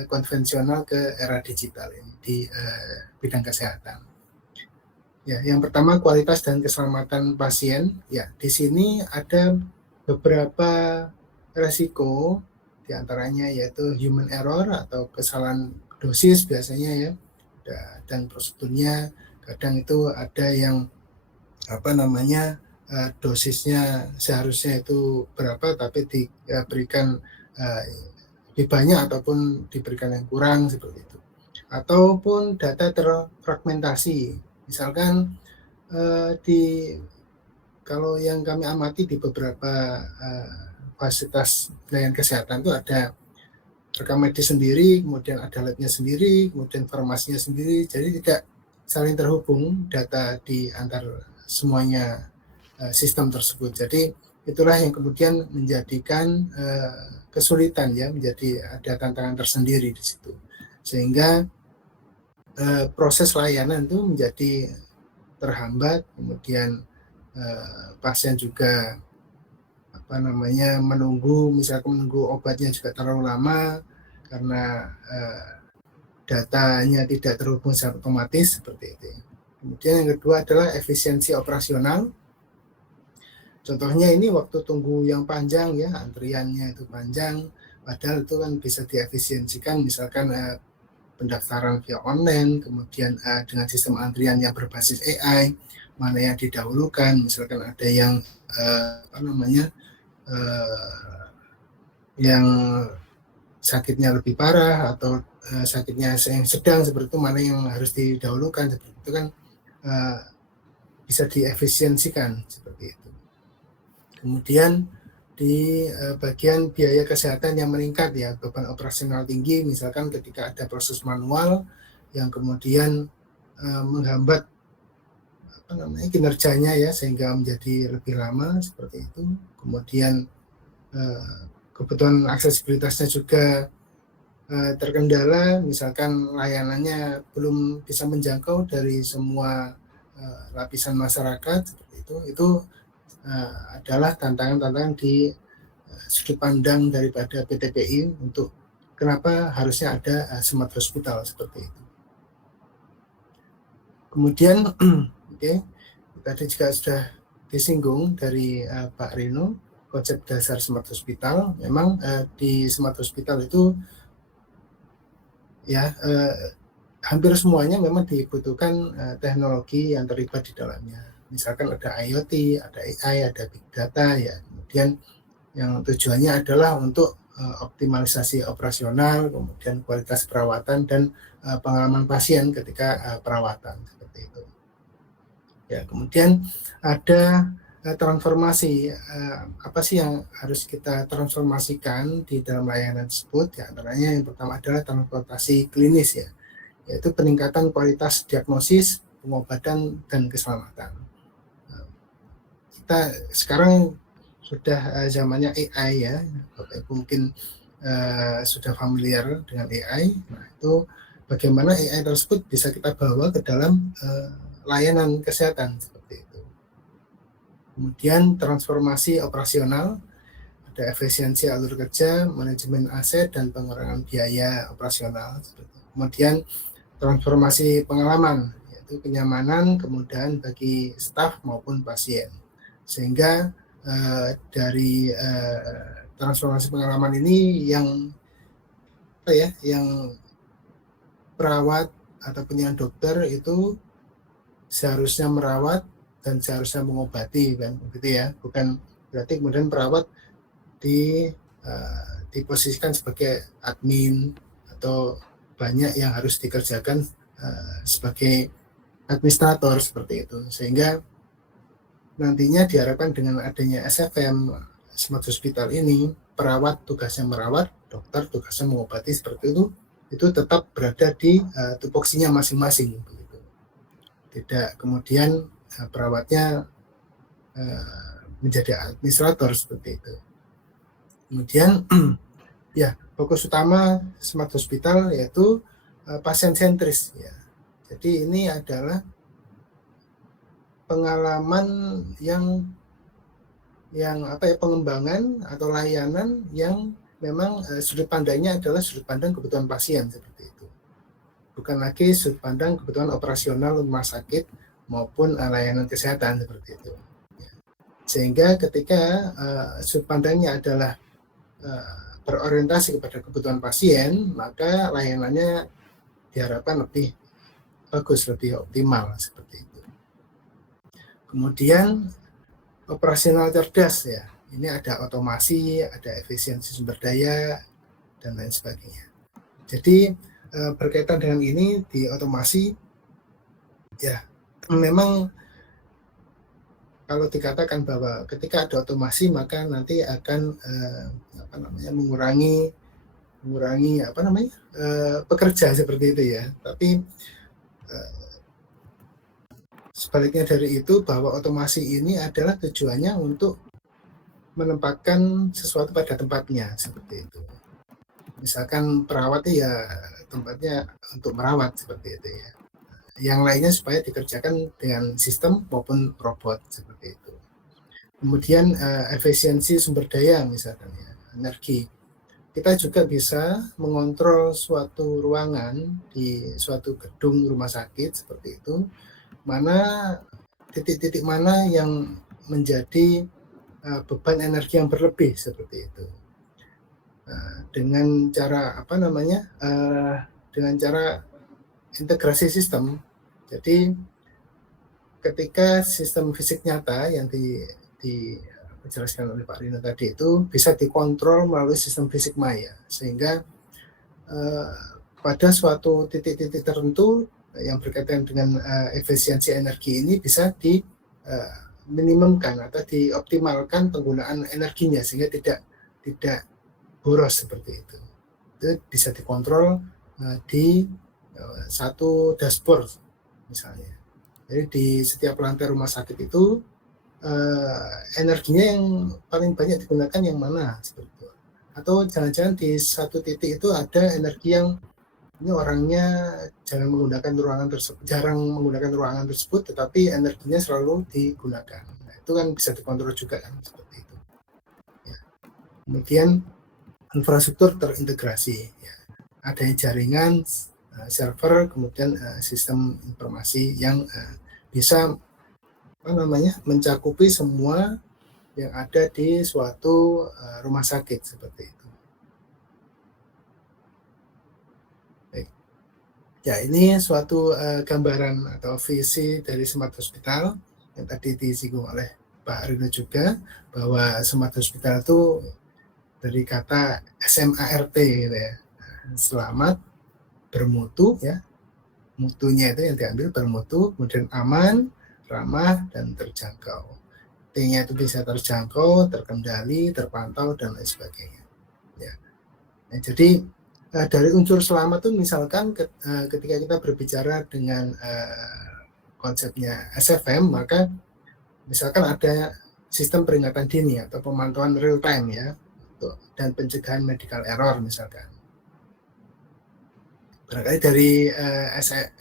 konvensional ke era digital ini di bidang kesehatan. Ya, yang pertama kualitas dan keselamatan pasien. Ya, di sini ada beberapa resiko, diantaranya yaitu human error atau kesalahan dosis biasanya ya, dan prosedurnya kadang itu ada yang dosisnya seharusnya itu berapa tapi diberikan lebih banyak ataupun diberikan yang kurang seperti itu, ataupun data terfragmentasi. Misalkan kalau yang kami amati di beberapa fasilitas pelayanan kesehatan itu ada rekam medis sendiri, kemudian ada labnya sendiri, kemudian farmasinya sendiri, jadi tidak saling terhubung data di antar semuanya sistem tersebut. Jadi itulah yang kemudian menjadikan kesulitan ya, menjadi ada tantangan tersendiri di situ, sehingga proses layanan itu menjadi terhambat, kemudian pasien juga menunggu obatnya juga terlalu lama karena datanya tidak terhubung secara otomatis seperti itu. Kemudian yang kedua adalah efisiensi operasional. Contohnya ini waktu tunggu yang panjang ya, antriannya itu panjang, padahal itu kan bisa diefisiensikan, misalkan pendaftaran via online, kemudian dengan sistem antrian yang berbasis AI, mana yang didahulukan, misalkan ada yang yang sakitnya lebih parah atau sakitnya yang sedang seperti itu, mana yang harus didahulukan seperti itu kan bisa diefisiensikan seperti itu. Kemudian di bagian biaya kesehatan yang meningkat ya, beban operasional tinggi, misalkan ketika ada proses manual yang kemudian menghambat kinerjanya ya, sehingga menjadi lebih lama seperti itu. Kemudian kebutuhan aksesibilitasnya juga terkendala, misalkan layanannya belum bisa menjangkau dari semua lapisan masyarakat seperti itu adalah tantangan-tantangan di sudut pandang daripada PTPI untuk kenapa harusnya ada Smart Hospital seperti itu. Kemudian tadi juga sudah disinggung dari Pak Rino, konsep dasar Smart Hospital. Memang di Smart Hospital itu ya hampir semuanya memang dibutuhkan teknologi yang terlibat di dalamnya. Misalkan ada IoT, ada AI, ada Big Data ya. Kemudian yang tujuannya adalah untuk optimalisasi operasional, kemudian kualitas perawatan dan pengalaman pasien ketika perawatan seperti itu. Ya, kemudian ada transformasi, apa sih yang harus kita transformasikan di dalam layanan tersebut? Ya, antaranya yang pertama adalah transportasi klinis ya, yaitu peningkatan kualitas diagnosis, pengobatan dan keselamatan. Kita sekarang sudah zamannya AI ya, Bapak Ibu mungkin sudah familiar dengan AI. Nah, itu bagaimana AI tersebut bisa kita bawa ke dalam layanan kesehatan seperti itu. Kemudian transformasi operasional, ada efisiensi alur kerja, manajemen aset dan pengurangan biaya operasional seperti itu. Kemudian transformasi pengalaman, yaitu kenyamanan, kemudahan bagi staf maupun pasien, sehingga dari transformasi pengalaman ini yang perawat ataupun yang dokter itu seharusnya merawat dan seharusnya mengobati, kan begitu ya. Bukan berarti kemudian perawat diposisikan sebagai admin atau banyak yang harus dikerjakan sebagai administrator seperti itu, sehingga nantinya diharapkan dengan adanya SFM Smart Hospital ini, perawat tugasnya merawat, dokter tugasnya mengobati seperti itu tetap berada di tupoksinya masing-masing begitu. Tidak kemudian perawatnya menjadi administrator seperti itu. Kemudian ya, fokus utama Smart Hospital yaitu pasien sentris ya. Jadi ini adalah pengalaman yang pengembangan atau layanan yang memang sudut pandangnya adalah sudut pandang kebutuhan pasien seperti itu. Bukan lagi sudut pandang kebutuhan operasional rumah sakit maupun layanan kesehatan seperti itu. Sehingga ketika sudut pandangnya adalah berorientasi kepada kebutuhan pasien, maka layanannya diharapkan lebih bagus, lebih optimal seperti itu. Kemudian operasional cerdas ya, ini ada otomasi, ada efisiensi sumber daya dan lain sebagainya. Jadi berkaitan dengan ini di otomasi ya, memang kalau dikatakan bahwa ketika ada otomasi maka nanti akan mengurangi pekerja seperti itu ya. Tapi sebaliknya dari itu, bahwa otomasi ini adalah tujuannya untuk menempatkan sesuatu pada tempatnya seperti itu. Misalkan perawat ya tempatnya untuk merawat seperti itu ya. Yang lainnya supaya dikerjakan dengan sistem maupun robot seperti itu. Kemudian efisiensi sumber daya misalkan ya, energi. Kita juga bisa mengontrol suatu ruangan di suatu gedung rumah sakit seperti itu, mana titik-titik mana yang menjadi beban energi yang berlebih seperti itu. Dengan cara dengan cara integrasi sistem. Jadi ketika sistem fisik nyata yang dijelaskan oleh Pak Rino tadi itu bisa dikontrol melalui sistem fisik maya, sehingga pada suatu titik-titik tertentu yang berkaitan dengan efisiensi energi ini bisa diminimumkan atau dioptimalkan penggunaan energinya sehingga tidak boros seperti itu. Itu bisa dikontrol di satu dashboard misalnya. Jadi di setiap lantai rumah sakit itu energinya yang paling banyak digunakan yang mana seperti itu. Atau jangan-jangan di satu titik itu ada energi yang ini orangnya jarang menggunakan ruangan tersebut, tetapi energinya selalu digunakan. Nah, itu kan bisa dikontrol juga kan seperti itu. Ya. Kemudian infrastruktur terintegrasi, ya. Adanya jaringan, server, kemudian sistem informasi yang bisa mencakupi semua yang ada di suatu rumah sakit seperti itu. Baik. Ya, ini suatu gambaran atau visi dari Smart Hospital yang tadi disinggung oleh Pak Rino juga, bahwa Smart Hospital itu dari kata SMART gitu ya, selamat, bermutu ya, mutunya itu yang diambil bermutu, kemudian aman, ramah, dan terjangkau. T-nya itu bisa terjangkau, terkendali, terpantau, dan lain sebagainya. Ya. Nah, jadi dari unsur selamat itu misalkan ketika kita berbicara dengan konsepnya SFM, maka misalkan ada sistem peringatan dini atau pemantauan real time ya, dan pencegahan medical error misalkan. Barangkali dari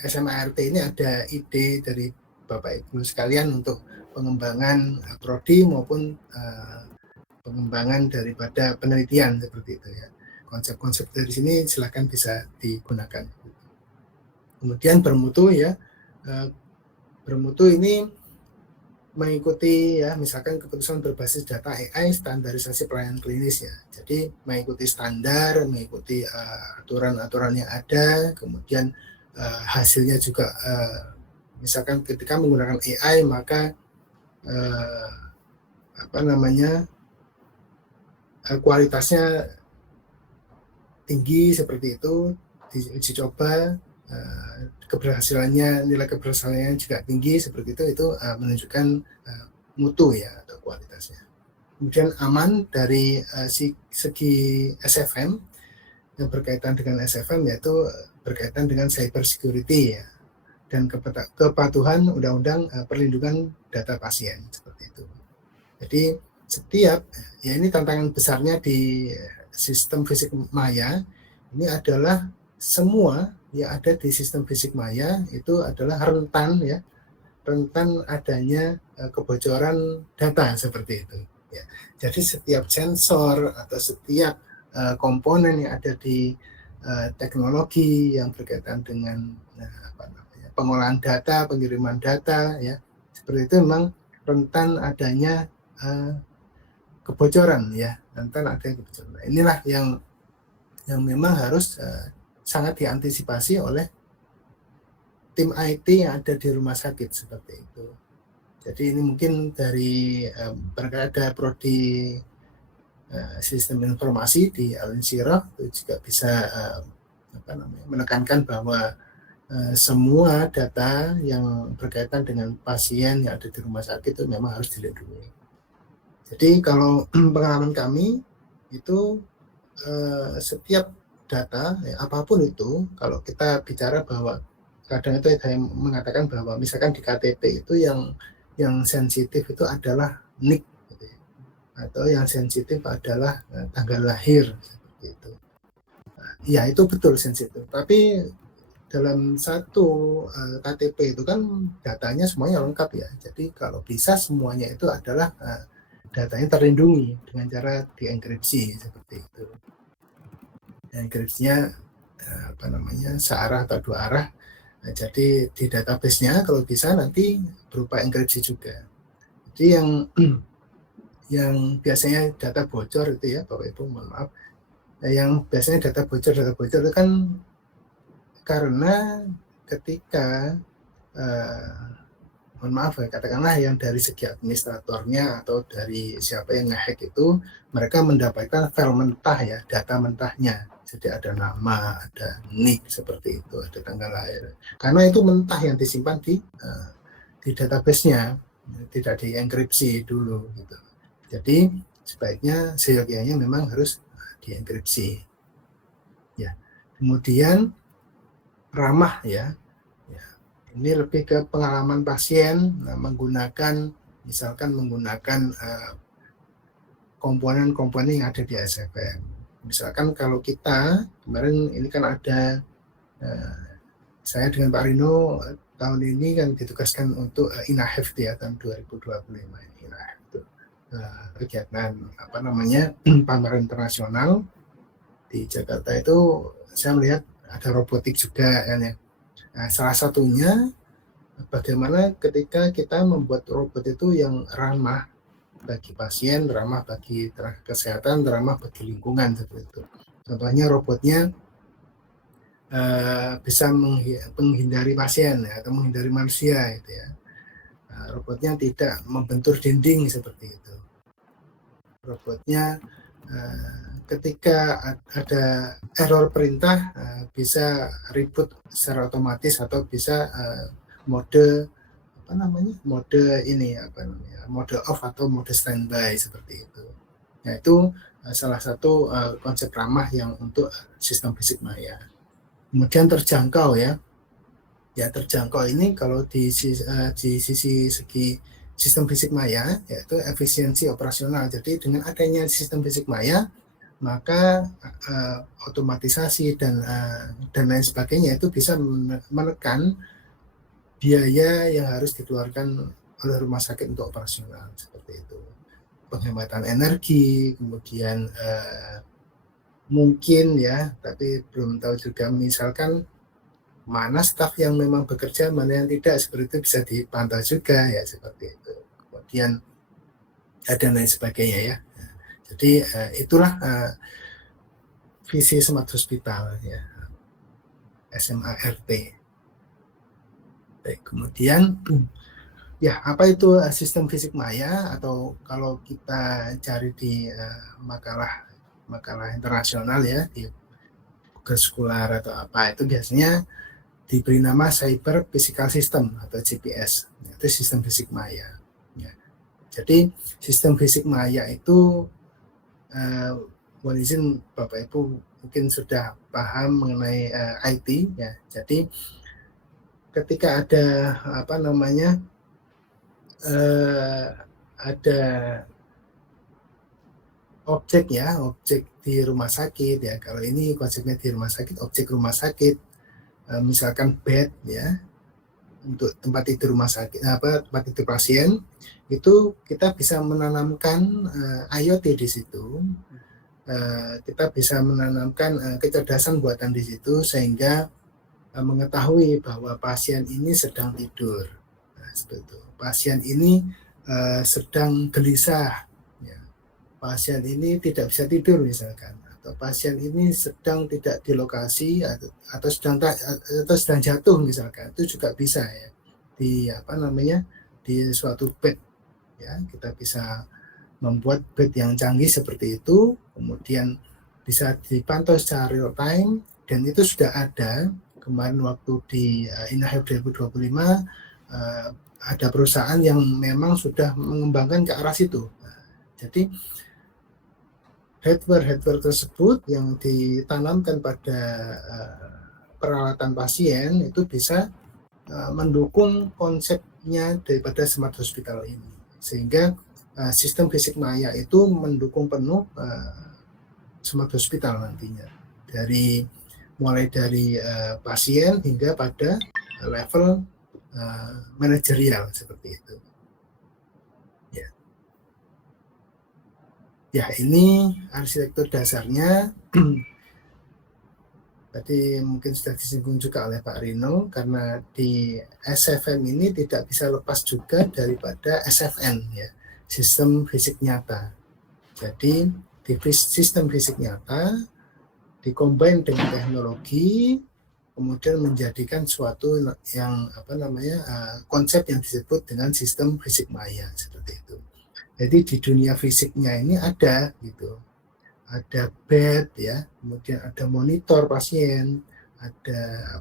SMART ini ada ide dari Bapak Ibu sekalian untuk pengembangan prodi maupun pengembangan daripada penelitian seperti itu ya. Konsep-konsep dari sini silakan bisa digunakan. Kemudian bermutu ya, bermutu ini mengikuti ya misalkan keputusan berbasis data AI standarisasi pelayanan klinis ya. Jadi mengikuti standar, mengikuti aturan-aturan yang ada, kemudian hasilnya juga misalkan ketika menggunakan AI maka kualitasnya tinggi seperti itu, diuji coba, nilai keberhasilannya juga tinggi seperti itu menunjukkan mutu ya atau kualitasnya. Kemudian aman dari segi SFM, yang berkaitan dengan SFM yaitu berkaitan dengan cyber security ya, dan kepatuhan undang-undang perlindungan data pasien seperti itu. Jadi setiap ya ini tantangan besarnya di sistem fisik maya ini adalah semua yang ada di sistem fisik maya itu adalah rentan adanya kebocoran data seperti itu ya. Jadi setiap sensor atau setiap komponen yang ada di teknologi yang berkaitan dengan pengolahan data, pengiriman data ya, seperti itu memang rentan adanya kebocoran ya, rentan adanya kebocoran. Inilah yang memang harus sangat diantisipasi oleh tim IT yang ada di rumah sakit seperti itu. Jadi ini mungkin dari ada prodi sistem informasi di Al-Insyirah itu juga bisa menekankan bahwa semua data yang berkaitan dengan pasien yang ada di rumah sakit itu memang harus dilindungi. Jadi kalau pengalaman kami itu setiap data ya, apapun itu, kalau kita bicara bahwa kadang itu saya mengatakan bahwa misalkan di KTP itu yang sensitif itu adalah NIK gitu ya, atau yang sensitif adalah tanggal lahir seperti itu. Ya itu betul sensitif, tapi dalam satu KTP itu kan datanya semuanya lengkap ya. Jadi kalau bisa semuanya itu adalah datanya terlindungi dengan cara dienkripsi seperti itu. Enkripsinya searah atau dua arah. Nah, jadi di database-nya kalau bisa nanti berupa enkripsi juga. Jadi yang biasanya data bocor itu ya Bapak Ibu mohon maaf. Yang biasanya data bocor itu kan karena ketika mohon maaf ya, katakanlah yang dari segi administratornya atau dari siapa yang nge-hack itu mereka mendapatkan file mentah ya, data mentahnya. Jadi ada nama, ada NIK seperti itu, ada tanggal lahir. Karena itu mentah yang disimpan di database-nya, tidak dienkripsi dulu gitu. Jadi sebaiknya seyogianya memang harus dienkripsi. Ya. Kemudian ramah ya. Ini lebih ke pengalaman pasien misalkan menggunakan komponen-komponen yang ada di SFM. Misalkan kalau kita kemarin ini kan ada saya dengan Pak Rino tahun ini kan ditugaskan untuk INAHEF ya tahun 2025 ini INAHEF itu kegiatan pameran internasional di Jakarta itu saya melihat ada robotik juga kan ya. Nah, salah satunya bagaimana ketika kita membuat robot itu yang ramah bagi pasien, ramah bagi tenaga kesehatan, ramah bagi lingkungan seperti itu. Contohnya robotnya bisa menghindari pasien ya, atau menghindari manusia gitu ya. Nah, robotnya tidak membentur dinding seperti itu. Robotnya ketika ada error perintah bisa reboot secara otomatis atau bisa mode mode off atau mode standby seperti itu. Nah itu salah satu konsep ramah yang untuk sistem fisik maya. Kemudian terjangkau ya terjangkau ini kalau di sisi segi sistem fisik maya yaitu efisiensi operasional. Jadi dengan adanya sistem fisik maya maka otomatisasi dan lain sebagainya itu bisa menekan biaya yang harus dikeluarkan oleh rumah sakit untuk operasional seperti itu. Penghematan energi, kemudian mungkin ya, tapi belum tahu juga misalkan mana staf yang memang bekerja, mana yang tidak, seperti itu bisa dipantau juga ya seperti itu. kemudian dan lain sebagainya ya. Jadi itulah visi Smart Hospital ya, SMART. Baik, kemudian ya, apa itu sistem fisik maya, atau kalau kita cari di makalah internasional ya, di Google Scholar atau apa, itu biasanya diberi nama Cyber Physical System atau CPS, itu sistem fisik maya. Ya. Jadi sistem fisik maya itu, mohon izin Bapak Ibu mungkin sudah paham mengenai IT ya. Jadi ketika ada ada objek di rumah sakit ya. Kalau ini konsepnya di rumah sakit, objek rumah sakit, misalkan bed ya, untuk tempat tidur rumah sakit, tempat tidur pasien, itu kita bisa menanamkan IoT di situ. Kita bisa menanamkan kecerdasan buatan di situ sehingga mengetahui bahwa pasien ini sedang tidur. Nah, seperti itu. Pasien ini sedang gelisah. Ya. Pasien ini tidak bisa tidur misalkan, atau pasien ini sedang tidak di lokasi atau sedang jatuh misalkan, itu juga bisa ya di suatu bed ya. Kita bisa membuat bed yang canggih seperti itu, kemudian bisa dipantau secara real time, dan itu sudah ada kemarin waktu di INAHEP 2025. Ada perusahaan yang memang sudah mengembangkan ke arah situ. Nah, jadi hardware tersebut yang ditanamkan pada peralatan pasien itu bisa mendukung konsepnya daripada Smart Hospital ini, sehingga sistem fisik maya itu mendukung penuh Smart Hospital nantinya, mulai dari pasien hingga pada level manajerial seperti itu. Ya, ini arsitektur dasarnya. Tadi mungkin sudah disinggung juga oleh Pak Rino, karena di SFM ini tidak bisa lepas juga daripada SFN ya, sistem fisik nyata. Jadi di sistem fisik nyata dikombin dengan teknologi, kemudian menjadikan suatu yang konsep yang disebut dengan sistem fisik maya seperti itu. Jadi di dunia fisiknya ini ada gitu, ada bed ya, kemudian ada monitor pasien, ada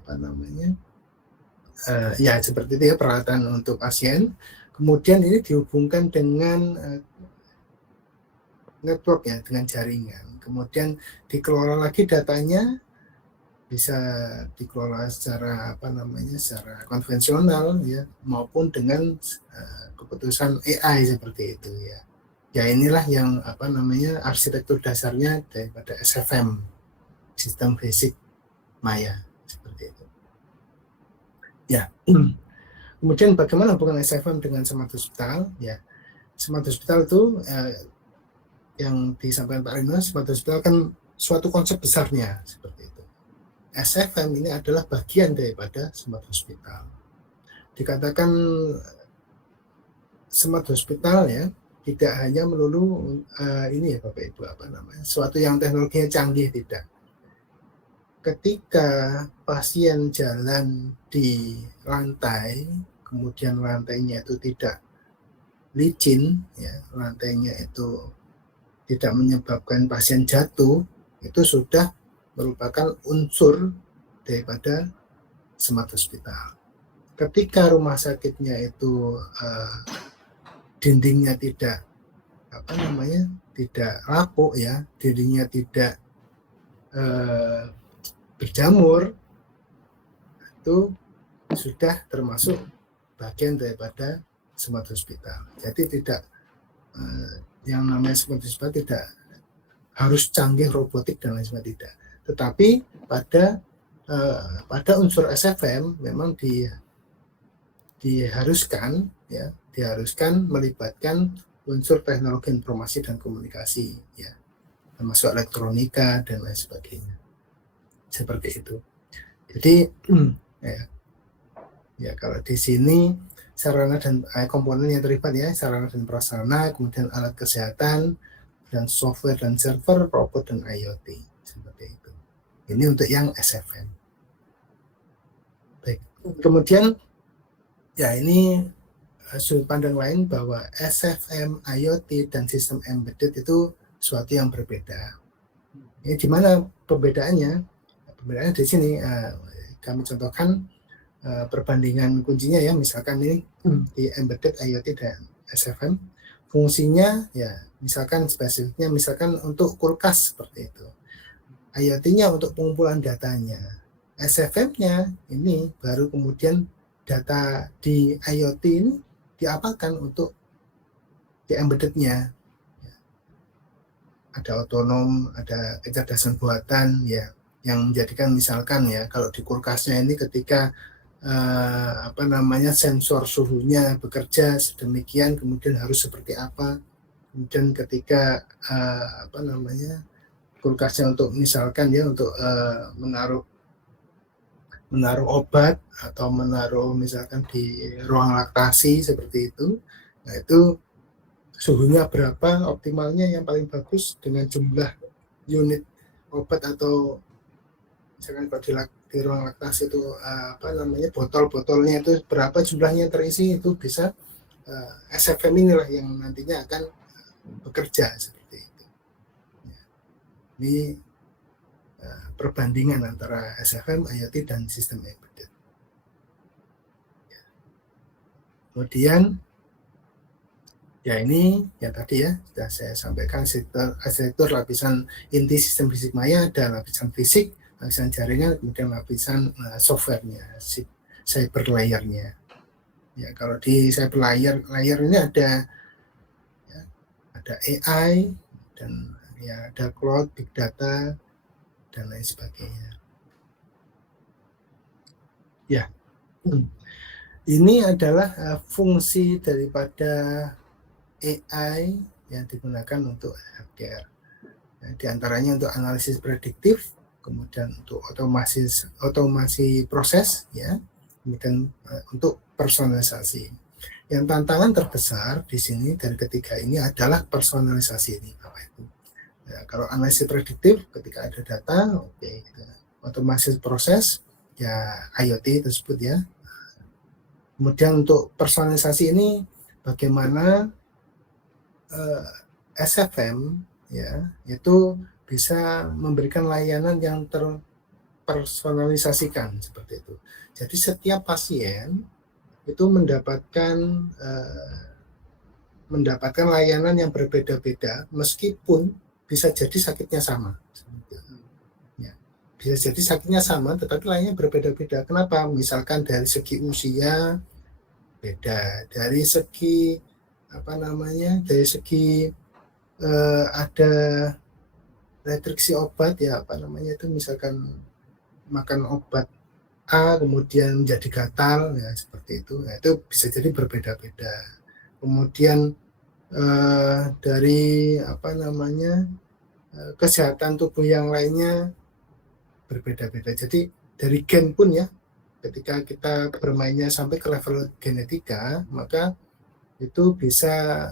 ya seperti itu ya, peralatan untuk pasien. Kemudian ini dihubungkan dengan network ya, dengan jaringan. Kemudian dikelola lagi datanya, bisa dikelola secara secara konvensional ya, maupun dengan keputusan AI seperti itu ya. Ya, inilah yang arsitektur dasarnya daripada SFM, sistem fisik maya seperti itu. Ya. Kemudian bagaimana hubungan SFM dengan Smart Hospital? Ya, Smart Hospital itu yang disampaikan Pak Rino, Smart Hospital kan suatu konsep besarnya seperti itu. SFM ini adalah bagian daripada Smart Hospital. Dikatakan Smart Hospital ya, tidak hanya melulu ini ya Bapak Ibu, suatu yang teknologinya canggih, tidak. Ketika pasien jalan di lantai, kemudian lantainya itu tidak licin ya, lantainya itu tidak menyebabkan pasien jatuh, itu sudah merupakan unsur daripada Smart Hospital. Ketika rumah sakitnya itu dindingnya tidak tidak lapuk ya, dindingnya tidak berjamur, itu sudah termasuk bagian daripada Smart Hospital. Jadi tidak yang namanya Smart Hospital tidak harus canggih robotik dan lain sebagainya, tidak. Tetapi pada unsur SFM memang diharuskan melibatkan unsur teknologi informasi dan komunikasi ya, termasuk elektronika dan lain sebagainya. Seperti itu. Jadi ya kalau di sini sarana dan komponen yang terlibat ya, sarana dan prasarana, kemudian alat kesehatan, dan software dan server, robot dan IoT seperti itu. Ini untuk yang SFM. Baik. Kemudian ya ini sudut pandang lain bahwa SFM, IoT dan sistem embedded itu suatu yang berbeda. Ini di mana perbedaannya? Perbedaannya di sini kami contohkan perbandingan kuncinya ya, misalkan ini di embedded IoT dan SFM fungsinya ya misalkan spesifiknya misalkan untuk kulkas seperti itu, IoT-nya untuk pengumpulan datanya, SFM-nya ini baru kemudian data di IoT ini diapakan untuk di embedded-nya, ada otonom, ada kecerdasan buatan ya, yang menjadikan misalkan ya kalau di kulkasnya ini ketika sensor suhunya bekerja sedemikian kemudian harus seperti apa, kemudian ketika kulkasnya untuk misalkan ya untuk menaruh obat atau menaruh misalkan di ruang laktasi seperti itu, nah itu suhunya berapa optimalnya yang paling bagus dengan jumlah unit obat atau misalkan kalau di ruang laktasi itu botol-botolnya itu berapa jumlahnya terisi, itu bisa SFM inilah yang nantinya akan bekerja seperti itu. Ini perbandingan antara SFM, IoT dan sistem embedded. Kemudian ya ini yang tadi ya sudah saya sampaikan, arsitektur lapisan inti sistem fisik maya, ada lapisan fisik, lapisan jaringan, kemudian lapisan softwarenya, cyber layer-nya. Ya, kalau di cyber layer ini ada AI dan ya ada cloud, big data dan lain sebagainya. Ya, ini adalah fungsi daripada AI yang digunakan untuk healthcare. Di antaranya untuk analisis prediktif, kemudian untuk otomasi proses, ya, kemudian untuk personalisasi. Yang tantangan terbesar di sini dari ketiga ini adalah personalisasi ini. Apa itu? Ya, kalau analisis prediktif, ketika ada data, gitu. Otomasi proses, ya IoT tersebut ya. Kemudian untuk personalisasi ini, bagaimana SFM ya itu bisa memberikan layanan yang terpersonalisasikan seperti itu. Jadi setiap pasien itu mendapatkan layanan yang berbeda-beda meskipun bisa jadi sakitnya sama. Ya, bisa jadi sakitnya sama tetapi lainnya berbeda-beda. Kenapa? Misalkan dari segi usia beda, dari segi dari segi ada restriksi obat ya itu misalkan makan obat A kemudian menjadi gatal ya seperti itu. Nah, itu bisa jadi berbeda-beda. Kemudian dari kesehatan tubuh yang lainnya berbeda-beda. Jadi dari gen pun ya, ketika kita bermainnya sampai ke level genetika, maka itu bisa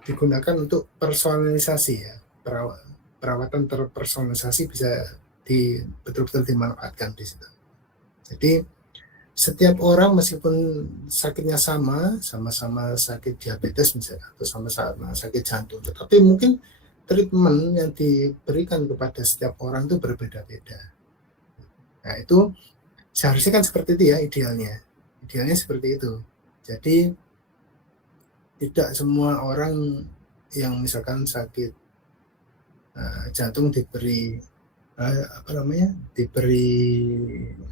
digunakan untuk personalisasi ya, perawatan terpersonalisasi bisa betul-betul dimanfaatkan di situ. Jadi setiap orang meskipun sakitnya sama-sama sakit diabetes misalnya atau sama-sama sakit jantung, tetapi mungkin treatment yang diberikan kepada setiap orang itu berbeda-beda. Nah itu seharusnya kan seperti itu ya idealnya seperti itu. Jadi tidak semua orang yang misalkan sakit jantung diberi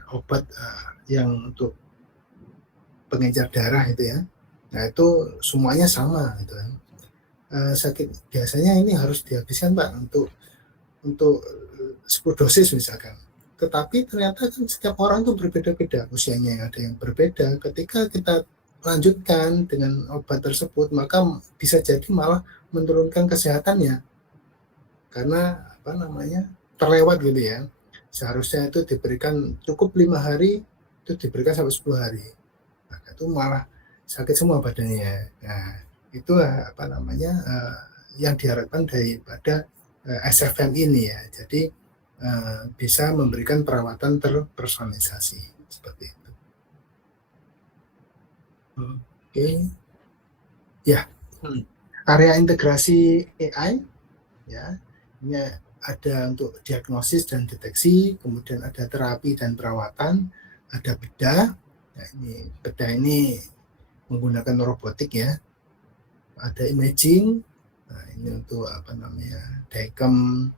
obat yang untuk pengencer darah itu ya. Nah itu semuanya sama gitu kan. Sakit biasanya ini harus dihabiskan Pak untuk 10 dosis misalkan. Tetapi ternyata kan setiap orang itu berbeda-beda, usianya ada yang berbeda. Ketika kita lanjutkan dengan obat tersebut, maka bisa jadi malah menurunkan kesehatannya karena terlewat gitu ya. Seharusnya itu diberikan cukup 5 hari, itu diberikan sampai 10 hari. maka itu malah sakit semua badannya. Nah, itu yang diharapkan daripada SFM ini ya. Jadi bisa memberikan perawatan terpersonalisasi seperti itu. Oke, ya. Area integrasi AI ya, ini ada untuk diagnosis dan deteksi, kemudian ada terapi dan perawatan, ada bedah. Nah, ini bedah ini menggunakan robotik ya. Ada imaging. Nah, ini untuk dicom,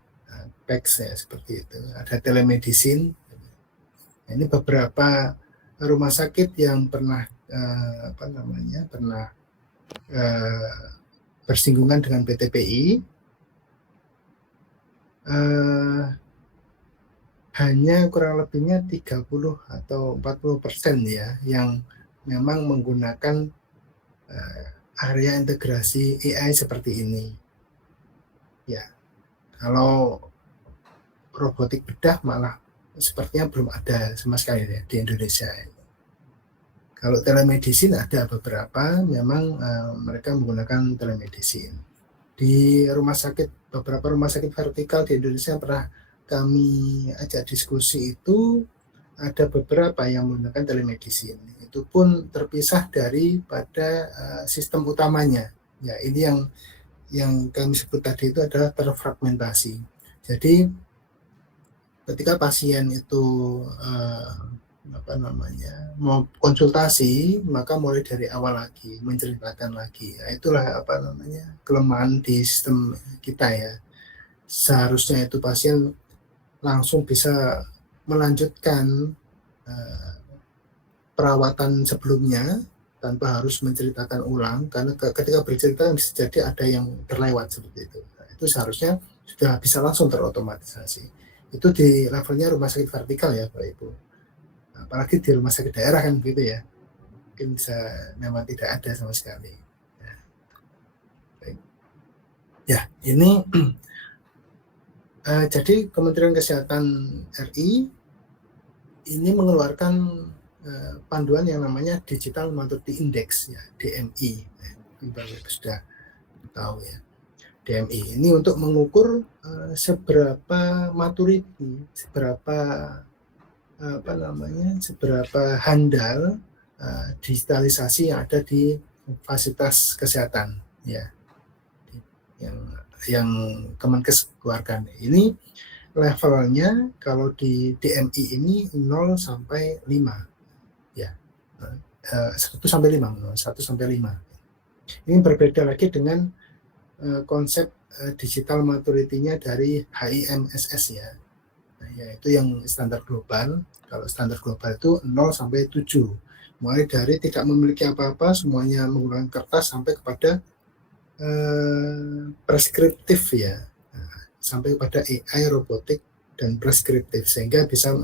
PACS ya seperti itu. Ada telemedicine. Nah, ini beberapa rumah sakit yang pernah bersinggungan dengan PTPI. Hanya kurang lebihnya 30 atau 40% ya yang memang menggunakan area integrasi AI seperti ini. Ya, kalau robotik bedah malah sepertinya belum ada sama sekali ya di Indonesia. Kalau telemedicine ada beberapa, memang mereka menggunakan telemedicine. Di beberapa rumah sakit vertikal di Indonesia pernah kami ajak diskusi itu, ada beberapa yang menggunakan telemedicine. Itu pun terpisah daripada sistem utamanya. Ya, ini yang kami sebut tadi itu adalah terfragmentasi. Jadi ketika pasien itu mau konsultasi, maka mulai dari awal lagi, menceritakan lagi. Nah, itulah kelemahan di sistem kita ya. Seharusnya itu pasien langsung bisa melanjutkan perawatan sebelumnya tanpa harus menceritakan ulang, karena ketika bercerita bisa jadi ada yang terlewat seperti itu. Nah, itu seharusnya sudah bisa langsung terotomatisasi. Itu di levelnya rumah sakit vertikal ya Pak Ibu. Apalagi di rumah sakit daerah kan gitu ya, mungkin bisa memang tidak ada sama sekali. Ya, ini jadi Kementerian Kesehatan RI ini mengeluarkan panduan yang namanya Digital Maturity Index ya, DMI. Bapak sudah tahu ya. DMI ini untuk mengukur seberapa maturity, seberapa handal digitalisasi yang ada di fasilitas kesehatan ya, yang Kemenkes keluarkan. Ini levelnya kalau di DMI ini 0 sampai 5 ya, 1 sampai 5. Ini berbeda lagi dengan konsep digital maturity-nya dari HIMSS ya. Nah, yaitu yang standar global. Kalau standar global itu 0 sampai 7. Mulai dari tidak memiliki apa-apa, semuanya menggunakan kertas, sampai kepada preskriptif ya. Nah, sampai kepada AI, robotik, dan preskriptif. Sehingga bisa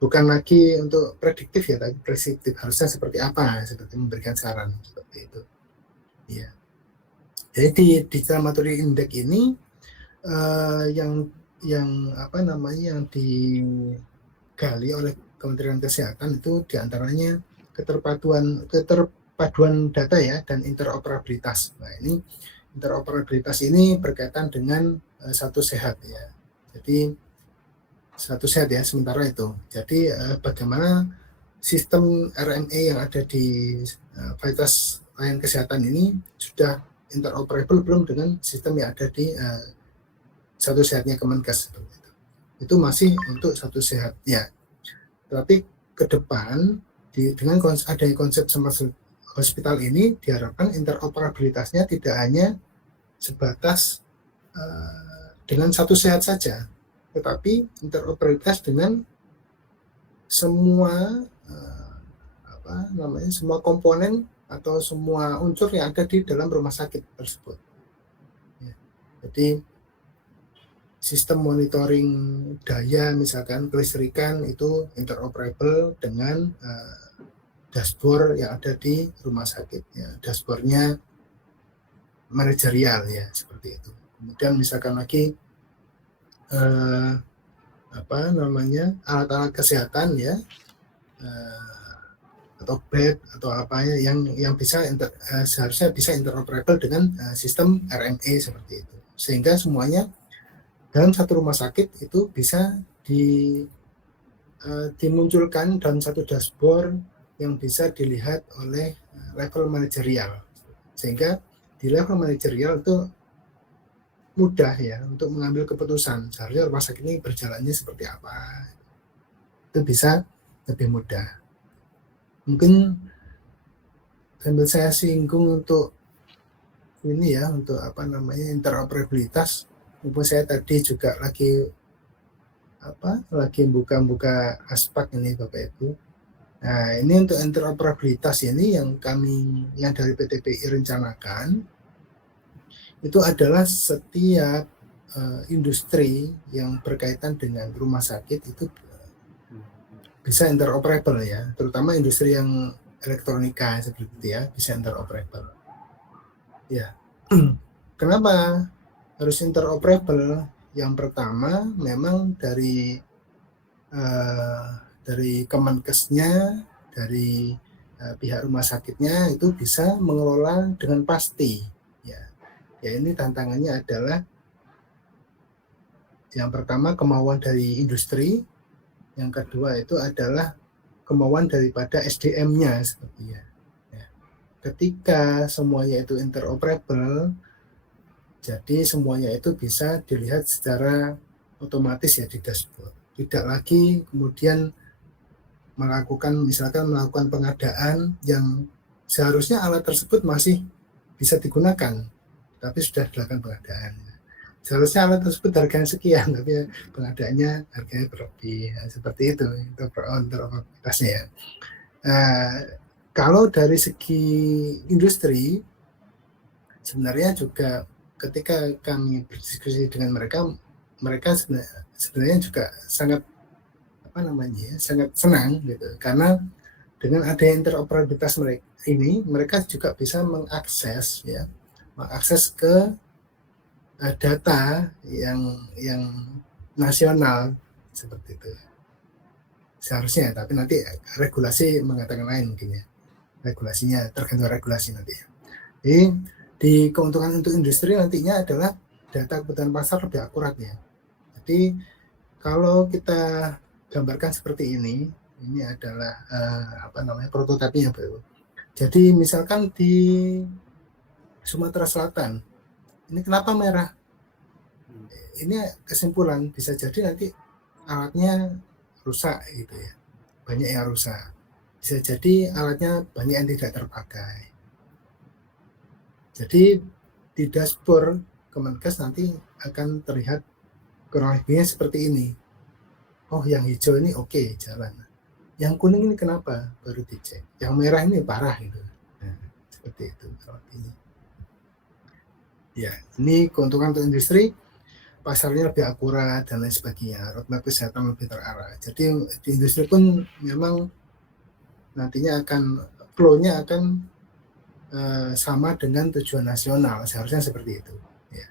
bukan lagi untuk prediktif ya, tapi preskriptif. Harusnya seperti apa, seperti memberikan saran, seperti itu. Ya. Jadi di Digital Maturity Index ini yang digali oleh Kementerian Kesehatan itu diantaranya keterpaduan data ya, dan interoperabilitas. Nah, ini interoperabilitas ini berkaitan dengan satu sehat ya. Jadi satu sehat ya sementara itu. Jadi bagaimana sistem RMA yang ada di fasilitas layanan kesehatan ini sudah interoperable belum dengan sistem yang ada di satu sehatnya Kemenkes. Itu masih untuk satu sehat ya. Tapi ke depan dengan adanya konsep smart hospital ini diharapkan interoperabilitasnya tidak hanya sebatas dengan satu sehat saja, tetapi interoperabilitas dengan semua semua komponen atau semua unsur yang ada di dalam rumah sakit tersebut. Ya. Jadi sistem monitoring daya misalkan kelistrikan itu interoperable dengan dashboard yang ada di rumah sakit ya. Dashboardnya manajerial ya, seperti itu. Kemudian misalkan lagi alat-alat kesehatan ya, atau bed atau apa ya yang bisa seharusnya bisa interoperable dengan sistem RMA seperti itu, sehingga semuanya dalam satu rumah sakit itu bisa dimunculkan dalam satu dashboard yang bisa dilihat oleh level manajerial, sehingga di level manajerial itu mudah ya untuk mengambil keputusan seharusnya rumah sakit ini berjalannya seperti apa, itu bisa lebih mudah. Mungkin sambil saya singgung untuk ini ya, untuk apa namanya interoperabilitas, mumpung saya tadi juga lagi buka aspek ini Bapak Ibu. Nah, ini untuk interoperabilitas ini yang dari PTPI rencanakan itu adalah setiap industri yang berkaitan dengan rumah sakit itu bisa interoperable ya, terutama industri yang elektronika seperti itu ya, bisa interoperable. Ya, kenapa harus interoperable? Yang pertama memang dari Kemenkesnya, dari pihak rumah sakitnya itu bisa mengelola dengan pasti. Ya ini tantangannya adalah yang pertama kemauan dari industri, yang kedua itu adalah kemauan daripada SDM-nya sepertinya. Ya. Ketika semuanya itu interoperable, jadi semuanya itu bisa dilihat secara otomatis ya di dashboard. Tidak lagi kemudian melakukan pengadaan yang seharusnya alat tersebut masih bisa digunakan, tapi sudah dilakukan pengadaan. Seharusnya alat tersebut harganya sekian, tapi pengadaannya harganya berlebih. Seperti itu interoperabilitasnya ya. Kalau dari segi industri, sebenarnya juga ketika kami berdiskusi dengan mereka sebenarnya juga sangat sangat senang gitu, karena dengan adanya interoperabilitas mereka juga bisa mengakses ke data yang nasional seperti itu seharusnya, tapi nanti regulasi mengatakan lain mungkin ya, regulasinya tergantung regulasi nanti ya. Jadi di keuntungan untuk industri nantinya adalah data kebutuhan pasar lebih akurat ya. Jadi kalau kita gambarkan seperti ini adalah prototipenya Bapak. Jadi misalkan di Sumatera Selatan ini kenapa merah? Ini kesimpulan, bisa jadi nanti alatnya rusak gitu ya, banyak yang rusak. Bisa jadi alatnya banyak yang tidak terpakai. Jadi di dashboard Kemenkes nanti akan terlihat kurang lebihnya seperti ini. Oh, yang hijau ini oke, jalan. Yang kuning ini kenapa? Baru dicek. Yang merah ini parah gitu. Nah, seperti itu kalau ini. Ya, ini keuntungan untuk industri, pasarnya lebih akurat dan lain sebagainya, roadmap kesehatan lebih terarah. Jadi di industri pun memang nantinya flow-nya akan sama dengan tujuan nasional, seharusnya seperti itu. Ya.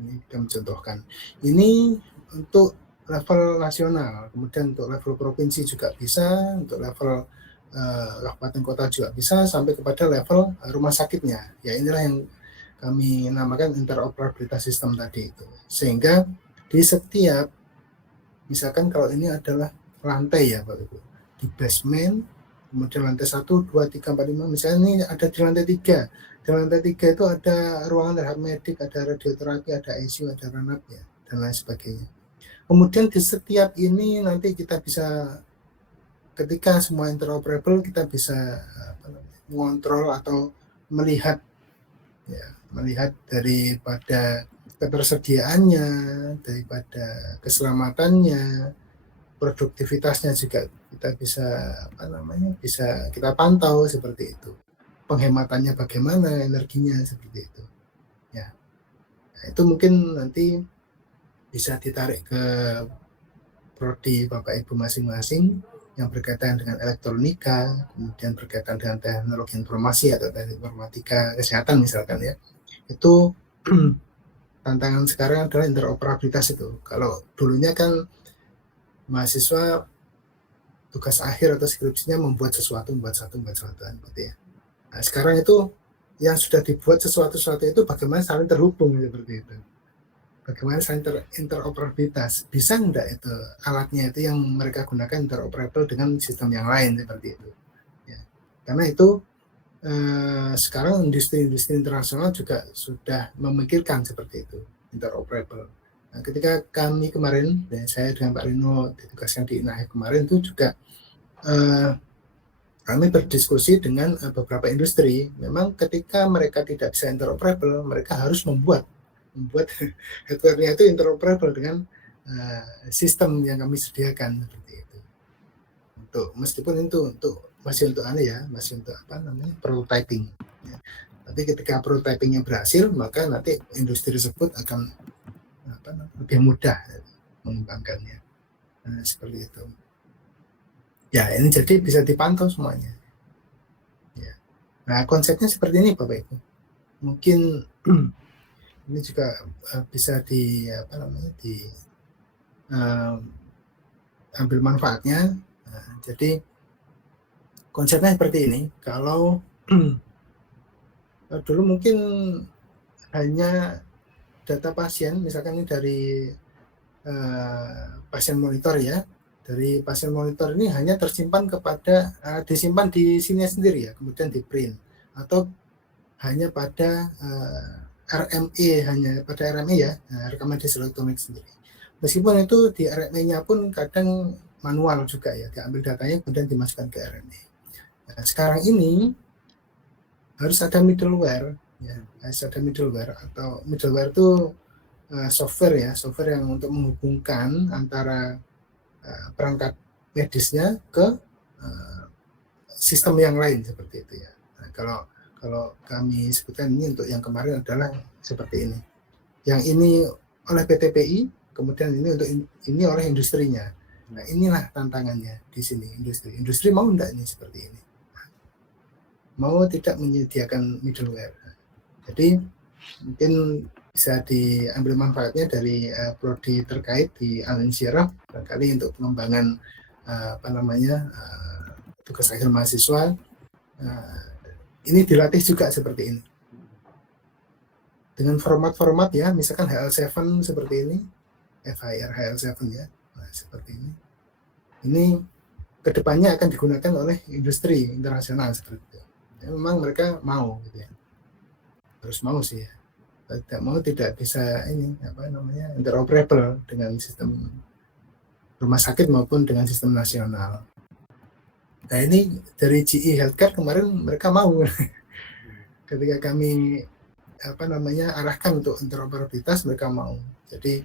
Ini kita mencontohkan. Ini untuk level nasional, kemudian untuk level provinsi juga bisa, untuk level kabupaten kota juga bisa, sampai kepada level rumah sakitnya. Ya inilah yang kami namakan interoperabilitas sistem tadi itu. Sehingga di setiap, misalkan kalau ini adalah lantai ya Bapak Ibu, di basement, kemudian lantai 1, 2, 3, 4, 5, misalnya ini ada di lantai 3. Di lantai 3 itu ada ruangan rehab medik, ada radioterapi, ada ICU, ada ranap ya, dan lain sebagainya. Kemudian di setiap ini nanti kita bisa, ketika semua interoperable, kita bisa mengontrol atau melihat daripada ketersediaannya, daripada keselamatannya, produktivitasnya juga kita bisa bisa kita pantau seperti itu. Penghematannya bagaimana, energinya seperti itu. Ya. Nah, itu mungkin nanti bisa ditarik ke prodi Bapak Ibu masing-masing yang berkaitan dengan elektronika, kemudian berkaitan dengan teknologi informasi atau teknik informatika kesehatan misalkan ya. Itu tantangan sekarang adalah interoperabilitas itu. Kalau dulunya kan mahasiswa tugas akhir atau skripsinya membuat sesuatu seperti ya. Nah, sekarang itu yang sudah dibuat sesuatu itu bagaimana saling terhubung seperti itu. Bagaimana saling interoperabilitas. Bisa enggak itu alatnya itu yang mereka gunakan interoperable dengan sistem yang lain seperti itu. Ya. Karena itu sekarang industri-industri internasional juga sudah memikirkan seperti itu, interoperable. Nah, ketika kami kemarin, dan saya dengan Pak Rino ditugaskan di INAHE kemarin itu juga kami berdiskusi dengan beberapa industri. Memang ketika mereka tidak bisa interoperable, mereka harus membuat hardware-nya itu interoperable dengan sistem yang kami sediakan seperti itu. Meskipun itu masih untuk prototyping. Ya. Tapi ketika prototypingnya berhasil, maka nanti industri tersebut akan lebih mudah mengembangkannya. Nah, seperti itu. Ya, ini jadi bisa dipantau semuanya. Ya. Nah, konsepnya seperti ini, Bapak Ibu. Mungkin ini juga bisa ambil manfaatnya. Nah, jadi konsepnya seperti ini. Kalau dulu mungkin hanya data pasien, misalkan ini dari pasien monitor ya. Dari pasien monitor ini hanya tersimpan disimpan di sini sendiri ya, kemudian di print, atau hanya pada RME ya, rekaman digital elektronik sendiri. Meskipun itu di RME-nya pun kadang manual juga ya, diambil datanya kemudian dimasukkan ke RME. Nah, sekarang ini harus ada middleware ya, atau middleware itu software yang untuk menghubungkan antara perangkat medisnya ke sistem yang lain seperti itu ya. Nah, kalau kami sebutkan ini untuk yang kemarin adalah seperti ini. Yang ini oleh PTPI, kemudian ini oleh industrinya. Nah, inilah tantangannya di sini industri. Industri mau enggak ini seperti ini? Mau tidak menyediakan middleware. Jadi mungkin bisa diambil manfaatnya dari prodi terkait di Al-Insyirah barangkali untuk pengembangan tugas akhir mahasiswa. Ini dilatih juga seperti ini. Dengan format-format ya, misalkan HL7 seperti ini, FHIR HL7 ya, nah, seperti ini. Ini kedepannya akan digunakan oleh industri internasional seperti itu. Ya, memang mereka mau gitu ya. Harus mau sih ya. Tidak mau tidak bisa interoperable dengan sistem rumah sakit maupun dengan sistem nasional. Nah, ini dari GE Healthcare kemarin mereka mau ketika kami arahkan untuk interoperabilitas, mereka mau. Jadi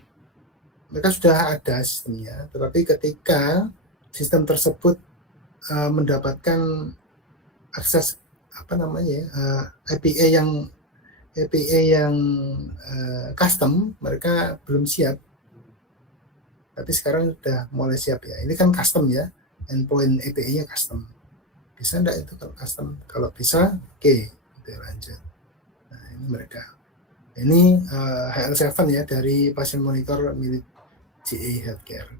mereka sudah ada sistemnya, tetapi ketika sistem tersebut mendapatkan akses API yang custom, mereka belum siap. Tapi sekarang sudah mulai siap ya. Ini kan custom ya, endpoint API-nya custom. Bisa enggak itu kalau custom? Kalau bisa, oke, kita lanjut. Nah, ini mereka. Ini HL7 ya, dari pasien monitor milik GE Healthcare.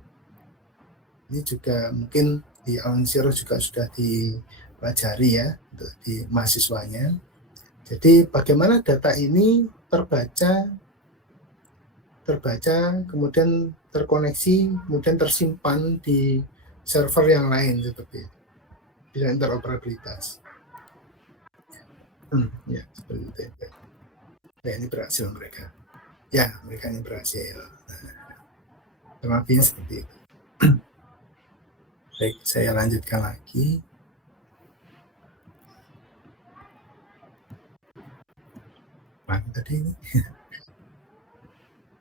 Ini juga mungkin di Al-Insyirah juga sudah dipelajari ya, untuk di mahasiswanya. Jadi bagaimana data ini terbaca, kemudian terkoneksi, kemudian tersimpan di server yang lain seperti itu. Bisa interoperabilitas. Ya, seperti itu. Ya, ini berhasil mereka. Ya, mereka ini berhasil. Lebih seperti itu. Baik, saya lanjutkan lagi. Tadi ini.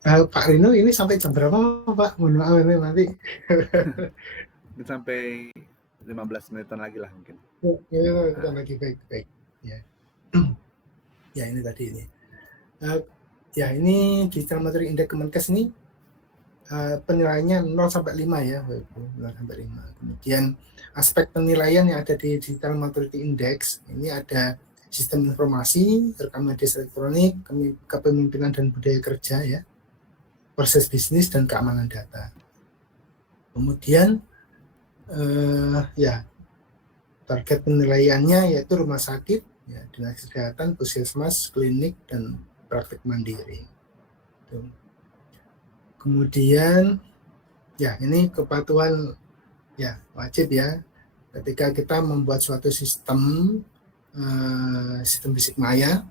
Pak Rino ini sampai jam berapa Pak? Mohon maaf ini nanti. Ini sampai 15 menitan lagi lah mungkin. Ya, lagi baik. Ya. Ya ini tadi ini. Ya ini Digital Materi Index Kemenkes ini penilaiannya 0 sampai 5 ya, 0 sampai 5. Kemudian aspek penilaian yang ada di Digital Maturity Index ini ada sistem informasi, rekaman medis elektronik, kepemimpinan dan budaya kerja ya, proses bisnis dan keamanan data. Kemudian Ya, target penilaiannya yaitu rumah sakit, ya, dinas kesehatan, puskesmas, klinik, dan praktik mandiri. Tuh. Kemudian, ya ini kepatuhan ya wajib ya. Ketika kita membuat suatu sistem fisik maya,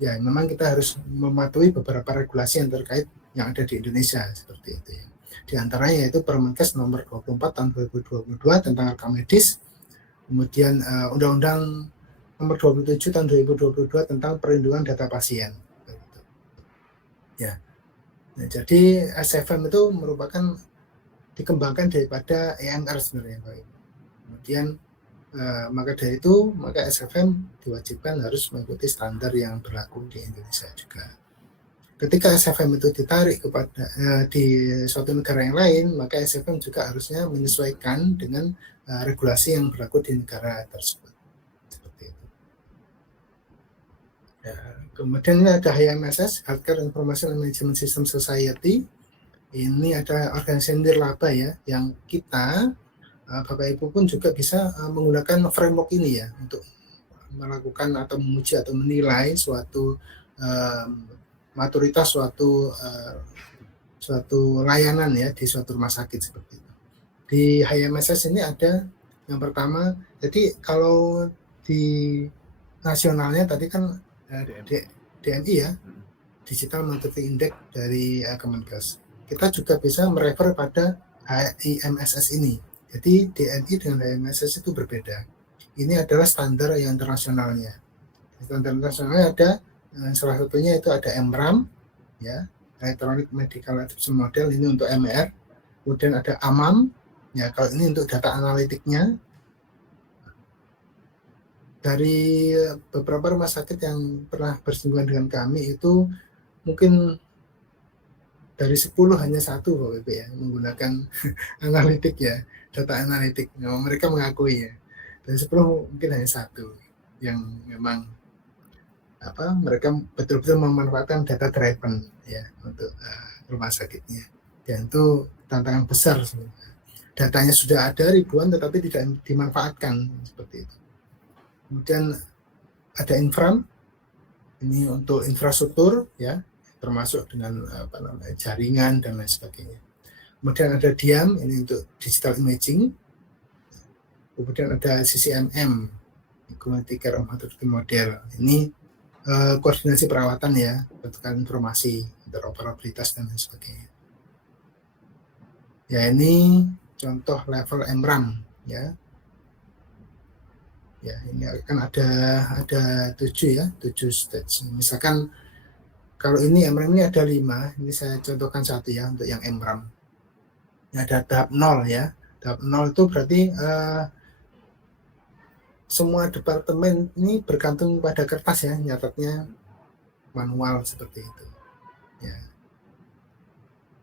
ya memang kita harus mematuhi beberapa regulasi yang terkait yang ada di Indonesia seperti itu ya. Di antaranya yaitu Permenkes nomor 24 tahun 2022 tentang rekam medis, kemudian Undang-Undang nomor 27 tahun 2022 tentang perlindungan data pasien. Ya. Nah, jadi SFM itu merupakan dikembangkan daripada EMR sebenarnya, Pak. Kemudian maka dari itu maka SFM diwajibkan harus mengikuti standar yang berlaku di Indonesia juga. Ketika SFM itu ditarik kepada di suatu negara yang lain, maka SFM juga harusnya menyesuaikan dengan regulasi yang berlaku di negara tersebut. Seperti itu. Ya, kemudian ini ada HIMSS, Healthcare Information Management System Society. Ini ada organisasi nirlaba ya, yang kita Bapak Ibu pun juga bisa menggunakan framework ini ya untuk melakukan atau memuji atau menilai suatu maturitas suatu layanan ya di suatu rumah sakit seperti itu. Di HIMSS ini ada yang pertama, jadi kalau di nasionalnya tadi kan DMI ya, Digital Maturity Index dari Kemenkes. Kita juga bisa merefer pada HIMSS ini. Jadi DMI dengan HIMSS itu berbeda. Ini adalah standar yang internasionalnya. Standar internasionalnya ada, salah satunya itu ada EMRAM, ya, Electronic Medical Adoption Model, ini untuk MER. Kemudian ada AMAM, ya, kalau ini untuk data analitiknya. Dari beberapa rumah sakit yang pernah bersinggungan dengan kami itu mungkin dari 10 hanya 1 Bapak Ibu ya menggunakan analitik ya, data analitik. Nah, mereka mengakui ya. Dari 10 mungkin hanya 1 yang memang mereka betul-betul memanfaatkan data driven ya untuk rumah sakitnya. Dan itu tantangan besar sebenarnya. Datanya sudah ada ribuan tetapi tidak dimanfaatkan seperti itu. Kemudian ada Infram, ini untuk infrastruktur ya, termasuk dengan jaringan dan lain sebagainya. Kemudian ada DIAM, ini untuk digital imaging. Kemudian ada CCMM, Community Care Maturity Model. Ini koordinasi perawatan ya, bentukan informasi, interoperabilitas dan lain sebagainya. Ya ini contoh level MRAM ya. Ya ini akan ada 7 ya, 7 stage. Misalkan kalau ini MRAM ini ada 5, ini saya contohkan 1 ya untuk yang MRAM. Ini ada tahap 0 ya. Tahap 0 itu berarti semua departemen ini bergantung pada kertas ya, nyatatnya manual seperti itu. Ya.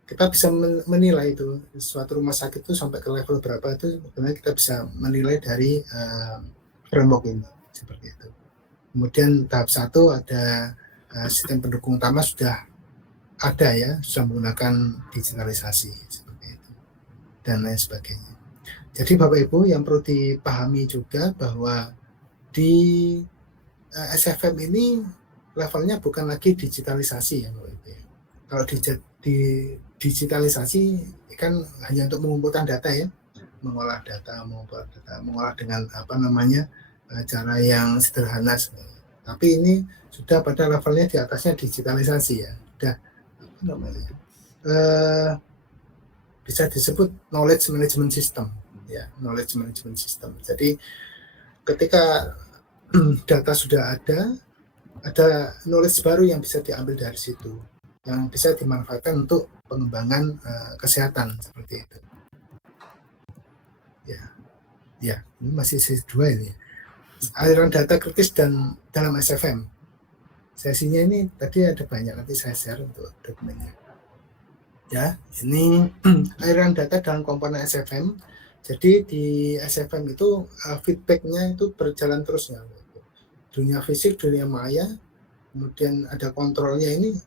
Kita bisa menilai itu suatu rumah sakit itu sampai ke level berapa itu sebenarnya kita bisa menilai dari framework ini seperti itu. Kemudian tahap 1 ada sistem pendukung utama sudah ada ya, sudah menggunakan digitalisasi seperti itu dan lain sebagainya. Jadi Bapak Ibu yang perlu dipahami juga bahwa di SFM ini levelnya bukan lagi digitalisasi ya Bapak Ibu. Kalau di digitalisasi kan hanya untuk mengumpulkan data ya, mengolah data, mengolah dengan cara yang sederhana. Tapi ini sudah pada levelnya di atasnya digitalisasi ya, sudah bisa disebut knowledge management system ya, knowledge management system. Jadi ketika data sudah ada knowledge baru yang bisa diambil dari situ, yang bisa dimanfaatkan untuk pengembangan kesehatan seperti itu. Ya, ini masih sesi 2 ini. Aliran data kritis dan dalam SFM. Sesinya ini tadi ada banyak, nanti saya share untuk dokumennya. Ya, ini aliran data dalam komponen SFM. Jadi di SFM itu feedbacknya itu berjalan terus ya. Dunia fisik, dunia maya, kemudian ada kontrolnya, ini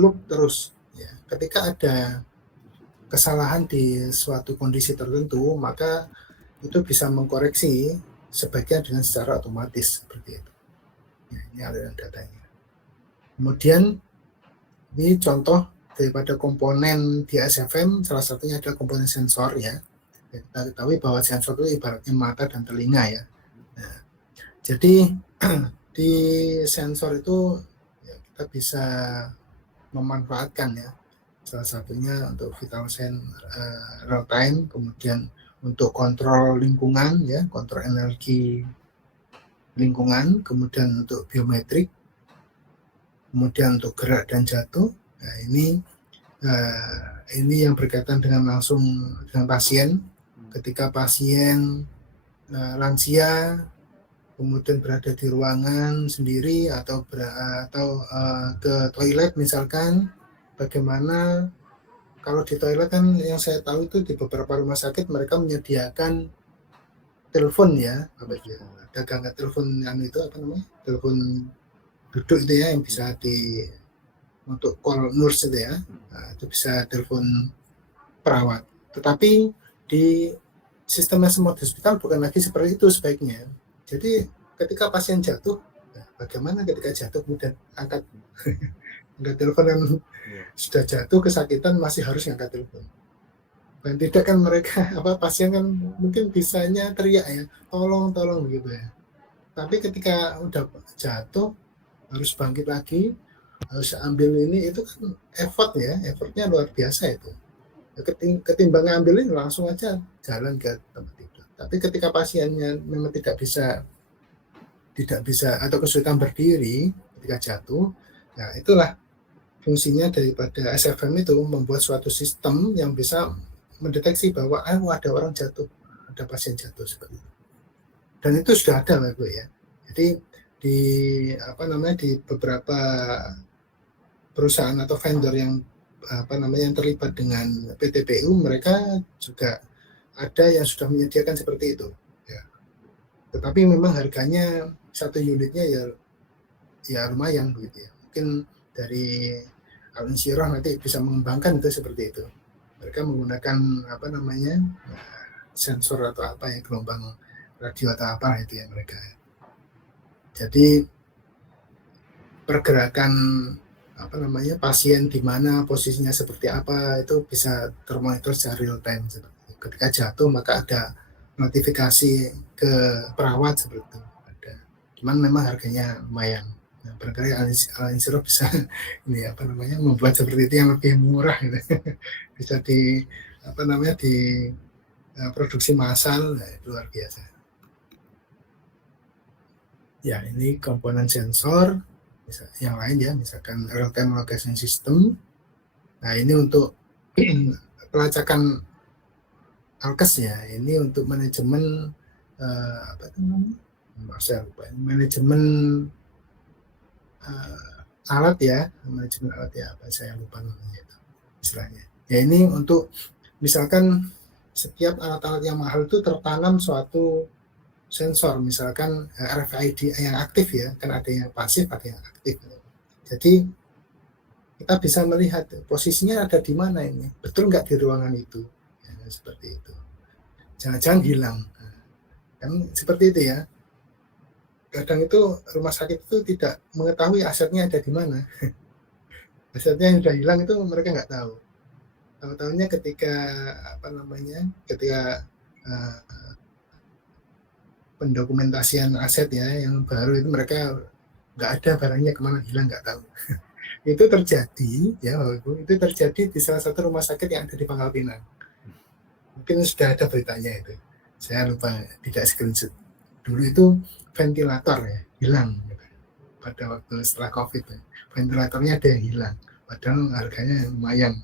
loop terus. Ya. Ketika ada kesalahan di suatu kondisi tertentu, maka itu bisa mengkoreksi sebaiknya dengan secara otomatis seperti itu. Ya, ini aliran datanya. Kemudian ini contoh daripada komponen di SFM, salah satunya adalah komponen sensor ya. Kita ketahui bahwa sensor itu ibaratnya mata dan telinga ya. Nah, jadi di sensor itu ya, kita bisa memanfaatkan ya. Salah satunya untuk vital sign real time, kemudian untuk kontrol lingkungan ya, kontrol energi lingkungan, kemudian untuk biometrik, kemudian untuk gerak dan jatuh. Nah, ini yang berkaitan dengan langsung dengan pasien. Ketika pasien lansia kemudian berada di ruangan sendiri atau ke toilet misalkan, bagaimana kalau di toilet kan yang saya tahu itu di beberapa rumah sakit mereka menyediakan telepon ya, ada telepon itu apa namanya, telepon duduk itu ya, yang bisa untuk call nurse itu ya, itu bisa telepon perawat. Tetapi di sistem semua hospital bukan lagi seperti itu sebaiknya. Jadi ketika pasien jatuh, bagaimana ketika jatuh kemudian angkat telepon yang sudah jatuh kesakitan masih harus angkat telepon. Dan tidak kan mereka pasien kan mungkin bisanya teriak ya, tolong begitu ya. Tapi ketika udah jatuh harus bangkit lagi, harus ambil ini, itu kan effortnya luar biasa itu. Ketimbang ngambil ini langsung aja jalan ke tempat tidur. Tapi ketika pasiennya memang tidak bisa atau kesulitan berdiri ketika jatuh, nah itulah fungsinya daripada SFM itu, membuat suatu sistem yang bisa mendeteksi bahwa ada orang jatuh, ada pasien jatuh seperti itu. Dan itu sudah ada Bapak ya. Jadi di beberapa perusahaan atau vendor yang yang terlibat dengan PTPU, mereka juga ada yang sudah menyediakan seperti itu ya. Tetapi memang harganya satu unitnya ya lumayan begitu ya. Mungkin dari Al-Insyirah nanti bisa mengembangkan itu seperti itu. Mereka menggunakan sensor atau gelombang radio atau itu ya mereka. Jadi pergerakan pasien di mana posisinya seperti apa itu bisa termonitor secara real time. Ketika jatuh maka ada notifikasi ke perawat seperti itu. Ada. Cuman memang harganya lumayan. Nah, barangkali Al-Insyirah bisa membuat seperti itu yang lebih murah gitu. Bisa produksi massal, nah, itu luar biasa. Ya, ini komponen sensor, yang lain ya, misalkan real time location system. Nah, ini untuk pelacakan alkes ya, ini untuk manajemen manajemen alat ya, saya lupa namanya itu istilahnya. Ya, ini untuk misalkan setiap alat-alat yang mahal itu tertanam suatu sensor, misalkan RFID yang aktif ya, kan ada yang pasif, ada yang aktif. Jadi kita bisa melihat posisinya ada di mana ini, betul nggak di ruangan itu, ya, seperti itu. Jangan-jangan hilang, kan seperti itu ya. Kadang itu rumah sakit itu tidak mengetahui asetnya ada di mana. Asetnya yang sudah hilang itu mereka nggak tahu. Tahu-tahunya ketika pendokumentasian aset ya yang baru itu mereka nggak ada barangnya, kemana hilang nggak tahu. Itu terjadi ya, itu terjadi di salah satu rumah sakit yang ada di Pangkal Pinang. Mungkin sudah ada beritanya itu. Saya lupa, tidak screenshot. Dulu itu ventilator ya hilang gitu. Pada waktu setelah COVID ya. Ventilatornya ada yang hilang, padahal harganya lumayan.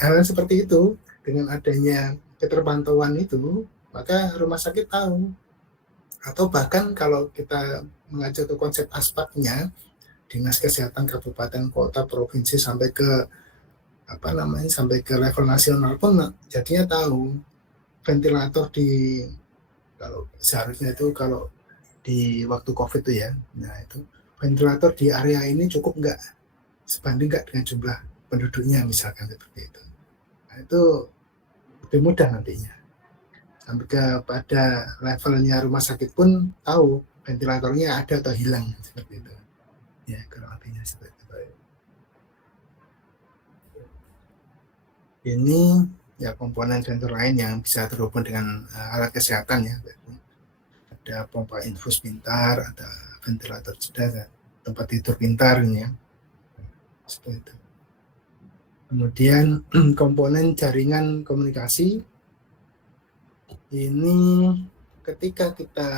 Hal seperti itu, dengan adanya keterpantauan itu, maka rumah sakit tahu. Atau bahkan kalau kita mengacu ke konsep aspaknya, dinas kesehatan kabupaten, kota, provinsi sampai ke sampai ke level nasional pun jadinya tahu ventilator kalau seharusnya itu kalau di waktu COVID itu ya, nah itu ventilator di area ini cukup nggak, sebanding nggak dengan jumlah penduduknya misalkan seperti itu. Nah, itu lebih mudah nantinya. sampai kepada levelnya rumah sakit pun tahu ventilatornya ada atau hilang seperti itu. Ya, kurang lebihnya seperti itu. Ini ya komponen sensor lain yang bisa terhubung dengan alat kesehatan ya. Ada pompa infus pintar, ada ventilator cerdas, tempat tidur pintar ini ya. Seperti itu. Kemudian komponen jaringan komunikasi ini ketika kita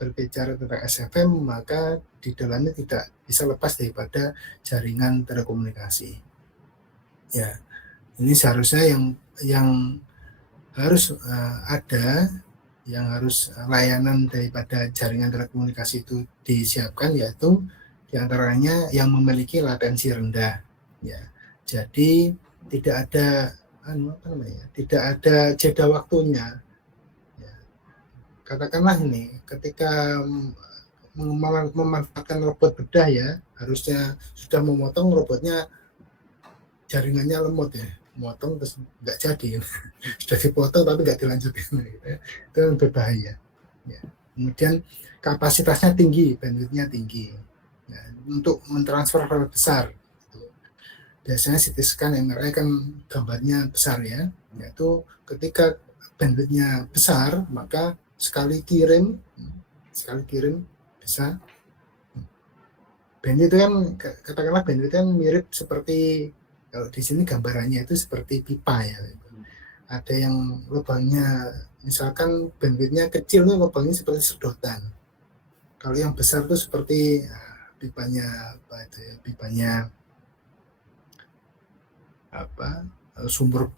berbicara tentang SFM maka di dalamnya tidak bisa lepas daripada jaringan telekomunikasi. Ya, ini seharusnya yang harus ada, yang harus layanan daripada jaringan telekomunikasi itu disiapkan yaitu diantaranya yang memiliki latensi rendah. Ya, jadi tidak ada tidak ada jeda waktunya. Ya. Katakanlah ini ketika memanfaatkan robot bedah ya, harusnya sudah memotong robotnya jaringannya lemot ya, motong terus nggak jadi, sudah dipotong tapi nggak dilanjutin, gitu ya. Itu yang berbahaya. Ya. Kemudian kapasitasnya tinggi, bandwidthnya tinggi, ya, untuk mentransfer file besar. Biasanya CT scan MRI kan gambarnya besar ya, yaitu ketika bandwidthnya besar maka sekali kirim bisa bandwidth itu kan katakanlah bandwidth kan mirip seperti kalau di sini gambarannya itu seperti pipa ya. Ada yang lubangnya misalkan bandwidthnya kecil tuh lubangnya seperti sedotan. Kalau yang besar tuh seperti pipanya pipanya sumur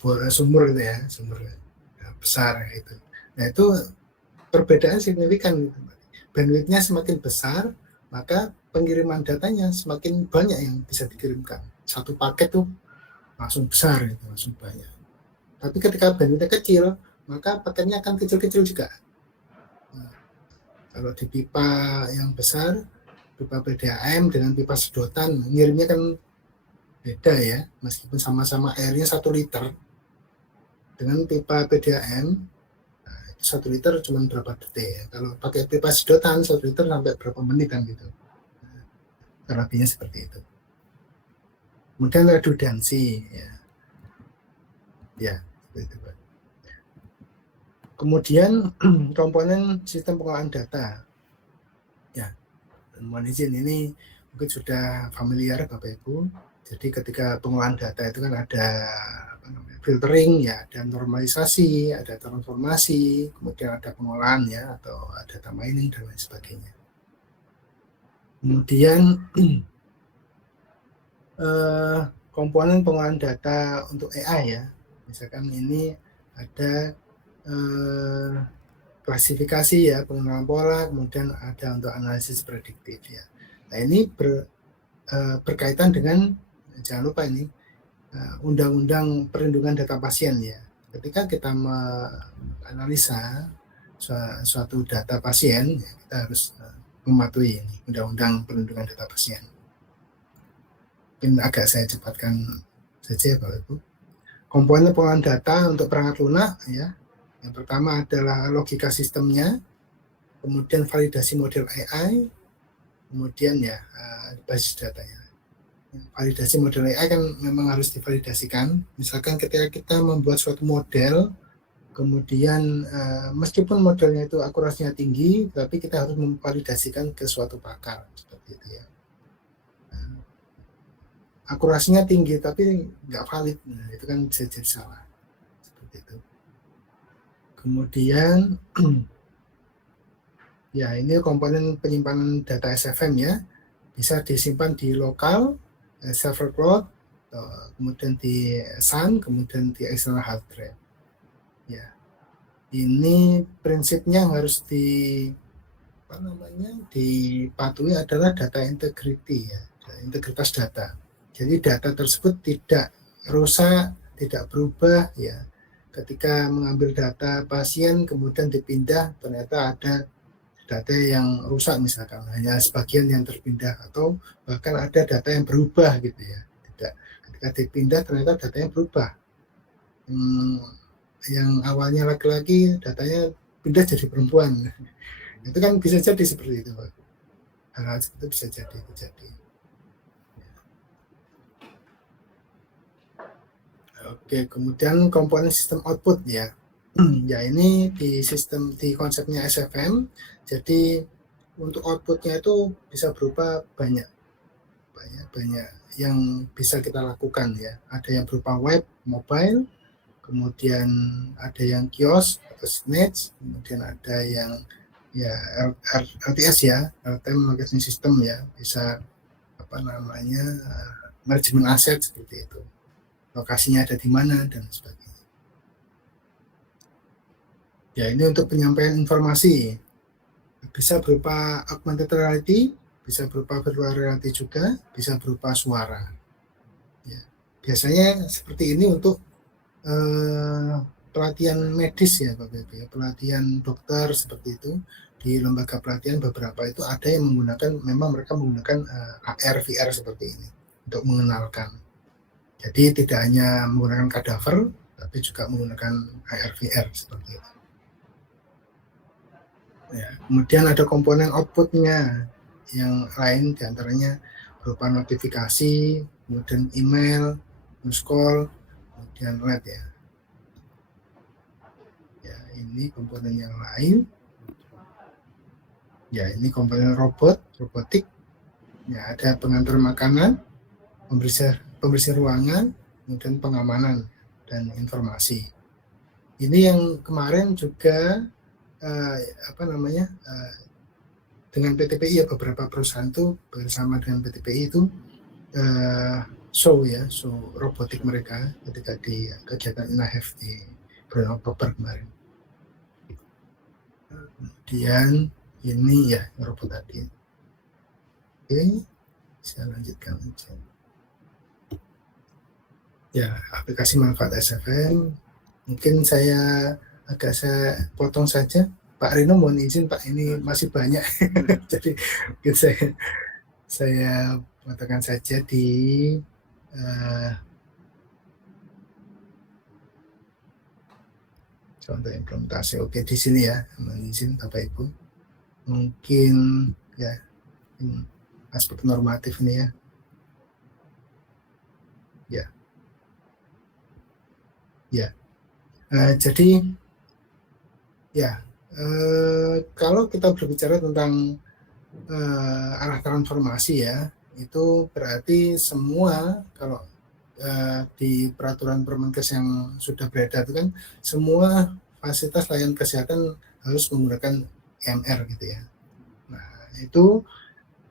gitu ya, sumur besar itu. Nah itu perbedaan signifikan. Bandwidthnya semakin besar, maka pengiriman datanya semakin banyak yang bisa dikirimkan. Satu paket tuh langsung besar, gitu, langsung banyak. Tapi ketika bandwidthnya kecil, maka paketnya akan kecil-kecil juga. Nah, kalau di pipa yang besar, pipa PDAM dengan pipa sedotan, ngirimnya kan beda ya, meskipun sama-sama airnya 1 liter. Dengan pipa PDAM, nah, 1 liter cuma berapa detik ya. Kalau pakai pipa sedotan 1 liter sampai berapa menit kan gitu. Nah, lebihnya seperti itu. Kemudian redundansi ya. Ya, seperti itu. Kemudian komponen sistem pengolahan data. Ya, mohon izin ini mungkin sudah familiar Bapak Ibu. Jadi ketika pengolahan data itu kan ada filtering ya, ada normalisasi, ada transformasi, kemudian ada pengolahan ya, atau data mining dan lain sebagainya. Kemudian komponen pengolahan data untuk AI ya, misalkan ini ada klasifikasi ya, pengenalan pola, kemudian ada untuk analisis prediktif ya. Nah ini berkaitan dengan jangan lupa ini Undang-Undang Perlindungan Data Pasien ya. Ketika kita menganalisa suatu data pasien, ya, kita harus mematuhi ini Undang-Undang Perlindungan Data Pasien. Mungkin agak saya cepatkan saja Bapak Ibu. Komponen pengolahan data untuk perangkat lunak ya. Yang pertama adalah logika sistemnya, kemudian validasi model AI, kemudian ya basis datanya. Validasi model AI kan memang harus divalidasikan. Misalkan ketika kita membuat suatu model, kemudian meskipun modelnya itu akurasinya tinggi, tapi kita harus memvalidasikan ke suatu pakar seperti itu ya. Akurasinya tinggi tapi nggak valid, nah, itu kan bisa jadi salah seperti itu. Kemudian ya ini komponen penyimpanan data SFM ya, bisa disimpan di lokal server cloud, kemudian di SAN, kemudian di external hard drive. Ya, ini prinsipnya harus dipatuhi adalah data integrity ya, integritas data. Jadi data tersebut tidak rusak, tidak berubah ya. Ketika mengambil data pasien kemudian dipindah, ternyata ada data yang rusak misalkan, hanya sebagian yang terpindah atau bahkan ada data yang berubah gitu ya. Tidak. Ketika dipindah ternyata datanya berubah. yang awalnya laki-laki datanya pindah jadi perempuan. Itu kan bisa jadi seperti itu, Pak. Hal-hal seperti itu bisa terjadi. Oke, kemudian komponen sistem output ya. Ya, ini di konsepnya SFM. Jadi untuk outputnya itu bisa berupa banyak yang bisa kita lakukan ya. Ada yang berupa web, mobile, kemudian ada yang kios atau snatch, kemudian ada yang ya LTS ya, real-time location system ya, bisa manajemen aset seperti itu. Lokasinya ada di mana dan sebagainya. Ya, ini untuk penyampaian informasi. Bisa berupa augmented reality, bisa berupa virtual reality juga, bisa berupa suara. Ya, biasanya seperti ini untuk pelatihan medis ya Pak Bebe, pelatihan dokter seperti itu. Di lembaga pelatihan beberapa itu ada yang mereka menggunakan AR, VR seperti ini untuk mengenalkan. Jadi tidak hanya menggunakan kadaver, tapi juga menggunakan AR, VR seperti itu. Ya, kemudian ada komponen outputnya yang lain, diantaranya berupa notifikasi, kemudian email, news call, kemudian LED ya. Ya, ini komponen yang lain. Ya, ini komponen robotik. Ya, ada pengantar makanan, pembersih ruangan, kemudian pengamanan dan informasi. Ini yang kemarin juga dengan PTPI ya, beberapa perusahaan itu bersama dengan PTPI itu show robotik mereka ketika di kegiatan INAHEF di bulan Oktober kemarin. Kemudian ini ya robot tadi. Oke, saya lanjutkan aja. Ya, aplikasi manfaat SFM. Mungkin saya potong saja. Pak Rino mohon izin Pak, ini masih banyak. Jadi mungkin saya potongkan saja di contoh implementasi. Oke, di sini ya, mohon izin Bapak Ibu. Mungkin ya aspek normatif ini ya. Jadi ya, kalau kita berbicara tentang arah transformasi ya, itu berarti semua kalau di peraturan Permenkes yang sudah beredar itu kan semua fasilitas layanan kesehatan harus menggunakan EMR gitu ya. Nah, itu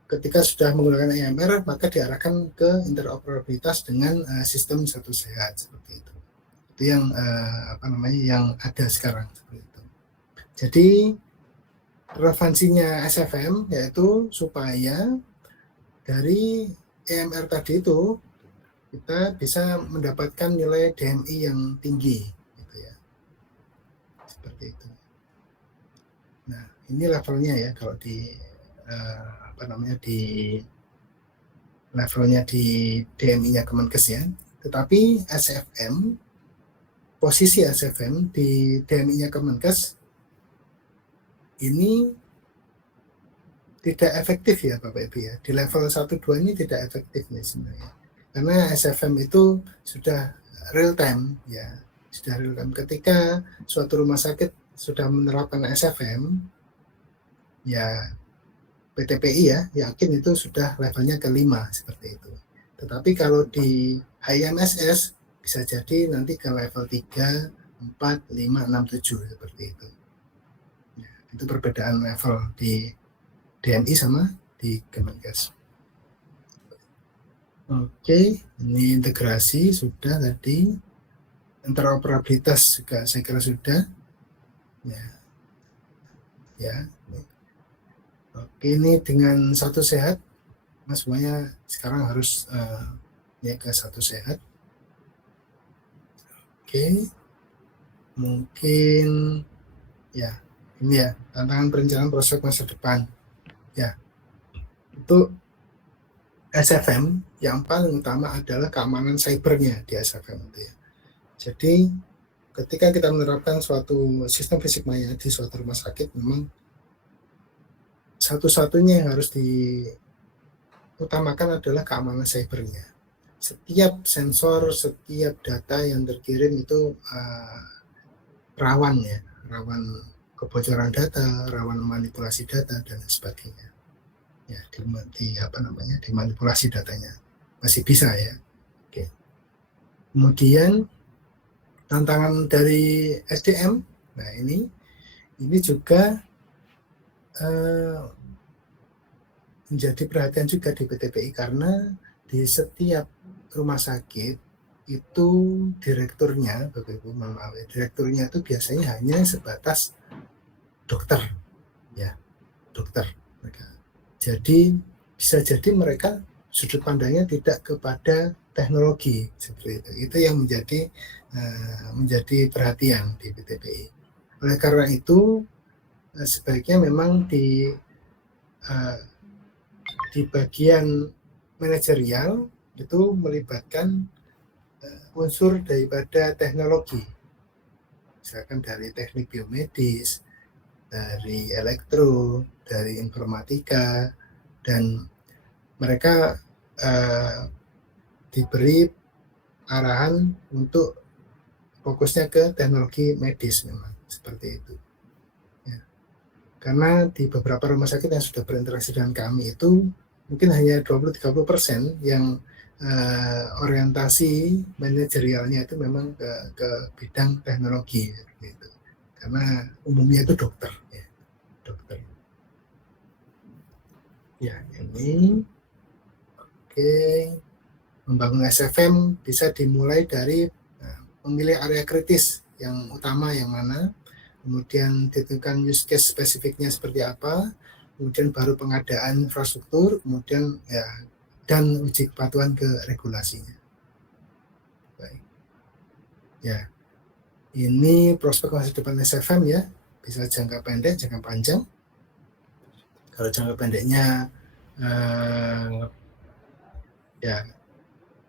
ketika sudah menggunakan EMR maka diarahkan ke interoperabilitas dengan sistem satu sehat seperti itu. Itu yang yang ada sekarang seperti itu. Jadi relevansinya SFM yaitu supaya dari EMR tadi itu kita bisa mendapatkan nilai DMI yang tinggi gitu ya. Seperti itu. Nah, ini levelnya ya kalau di levelnya di DMI-nya Kemenkes ya. Tetapi posisi SFM di DMI-nya Kemenkes ini tidak efektif ya Bapak Ibu ya. Di level 1-2 ini tidak efektif nih sebenarnya. Karena SFM itu sudah real time ya. Sudah real time. Ketika suatu rumah sakit sudah menerapkan SFM ya, PTPI ya, yakin itu sudah levelnya ke-5 seperti itu. Tetapi kalau di HIMSS bisa jadi nanti ke level 3, 4, 5, 6, 7 seperti itu. Ya, itu perbedaan level di DMI sama di Kemenkes. Oke, ini integrasi sudah tadi. Interoperabilitas juga saya kira sudah. Ya. Oke, ini dengan satu sehat. Mas semuanya sekarang harus ke satu sehat. Oke, mungkin ya ini ya tantangan perencanaan prospek masa depan. Ya, untuk SFM yang paling utama adalah keamanan cybernya di SFM itu ya. Jadi ketika kita menerapkan suatu sistem fisik maya di suatu rumah sakit, memang satu-satunya yang harus diutamakan adalah keamanan cybernya. Setiap sensor, setiap data yang terkirim itu rawan ya, rawan kebocoran data, rawan manipulasi data dan sebagainya. Ya, dimanipulasi datanya masih bisa ya. Oke. Kemudian tantangan dari SDM, nah ini juga menjadi perhatian juga di PTPI, karena di setiap rumah sakit itu direkturnya, Bapak Ibu, direkturnya itu biasanya hanya sebatas dokter, ya, dokter. Jadi bisa jadi mereka sudut pandangnya tidak kepada teknologi seperti itu. Itu yang menjadi perhatian di PTPI. Oleh karena itu sebaiknya memang di bagian manajerial itu melibatkan unsur daripada teknologi, misalkan dari teknik biomedis, dari elektro, dari informatika, dan mereka diberi arahan untuk fokusnya ke teknologi medis memang seperti itu. Ya. Karena di beberapa rumah sakit yang sudah berinteraksi dengan kami itu mungkin hanya 20-30% yang orientasi manajerialnya itu memang ke bidang teknologi gitu. Karena umumnya itu dokter ya. Dokter. Ya, ini oke. Membangun SFM bisa dimulai dari memilih area kritis yang utama yang mana, kemudian ditentukan use case spesifiknya seperti apa, kemudian baru pengadaan infrastruktur, kemudian ya dan uji kepatuhan ke regulasinya. Baik. Ya, ini prospek masa depan SFM ya, bisa jangka pendek, jangka panjang. Kalau jangka pendeknya ya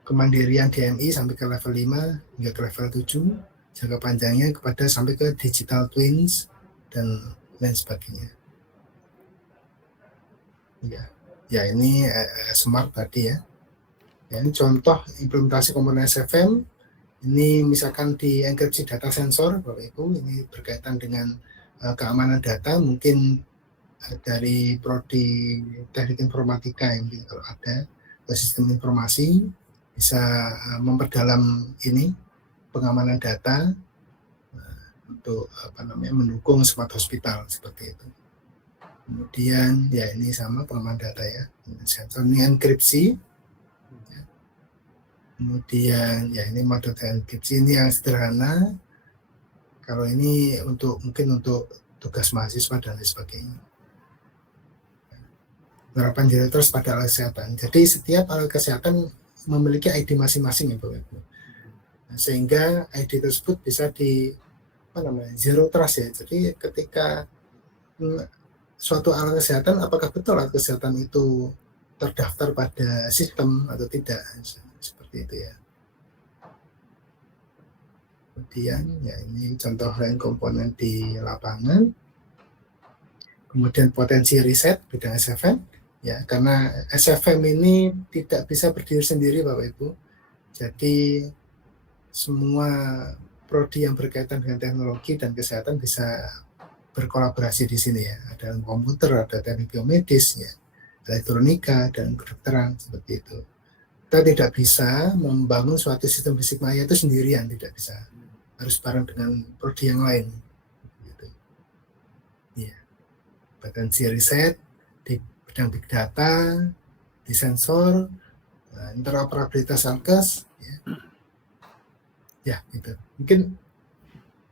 kemandirian DMI sampai ke level 5 hingga ke level 7, jangka panjangnya kepada sampai ke digital twins dan lain sebagainya. Ya ini smart tadi ya. Ya, ini contoh implementasi komponen SFM. Ini misalkan di enkripsi data sensor, Bapak Ibu, ini berkaitan dengan keamanan data, mungkin dari prodi teknik informatika yang kalau ada sistem informasi bisa memperdalam ini pengamanan data untuk mendukung smart hospital seperti itu. Kemudian ya ini sama pengamanan data ya, sensor ini enkripsi. Kemudian ya ini model enkripsi ini yang sederhana. Kalau ini mungkin untuk tugas mahasiswa dan lain sebagainya. Penerapan zero trust pada alat kesehatan. Jadi setiap alat kesehatan memiliki ID masing-masing ya Bapak Ibu. Sehingga ID tersebut bisa zero trust ya. Jadi ketika suatu alat kesehatan, apakah betul alat kesehatan itu terdaftar pada sistem atau tidak, seperti itu ya. Kemudian ya ini contoh lain komponen di lapangan. Kemudian potensi riset bidang SFM ya, karena SFM ini tidak bisa berdiri sendiri Bapak Ibu. Jadi semua prodi yang berkaitan dengan teknologi dan kesehatan bisa berkolaborasi di sini ya. Ada komputer, ada teknik biomedis ya, elektronika dan kedokteran seperti itu. Kita tidak bisa membangun suatu sistem fisik maya itu sendirian, tidak bisa. Harus bareng dengan prodi yang lain. Gitu. Ya. Potensi riset di bidang big data, di sensor, interoperabilitas alkes, ya gitu. Mungkin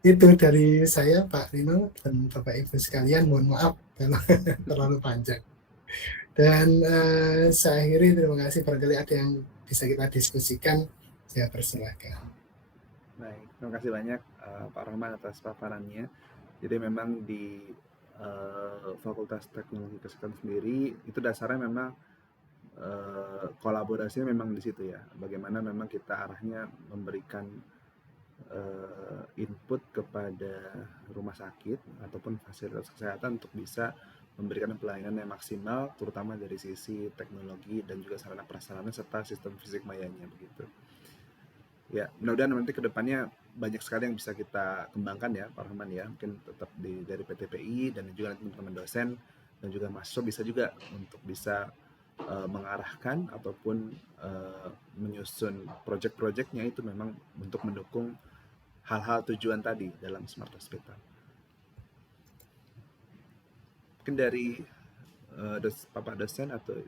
itu dari saya Pak Rino dan Bapak Ibu sekalian, mohon maaf kalau terlalu panjang. Dan saya akhiri, terima kasih, barangkali ada yang bisa kita diskusikan, saya persilahkan. Baik, terima kasih banyak Pak Rahman atas paparannya. Jadi memang di Fakultas Teknologi Kesehatan sendiri itu dasarnya memang kolaborasinya memang di situ ya. Bagaimana memang kita arahnya memberikan input kepada rumah sakit ataupun fasilitas kesehatan untuk bisa memberikan pelayanan yang maksimal, terutama dari sisi teknologi dan juga sarana prasarana serta sistem fisik mayanya begitu. Ya, mudah-mudahan nanti kedepannya banyak sekali yang bisa kita kembangkan ya, Pak Rahman ya. Mungkin tetap dari PTPI dan juga nanti teman-teman dosen dan juga mahasiswa bisa juga untuk bisa mengarahkan ataupun menyusun proyek-proyeknya itu memang untuk mendukung hal-hal tujuan tadi dalam Smart Hospital. Mungkin dari Bapak dosen atau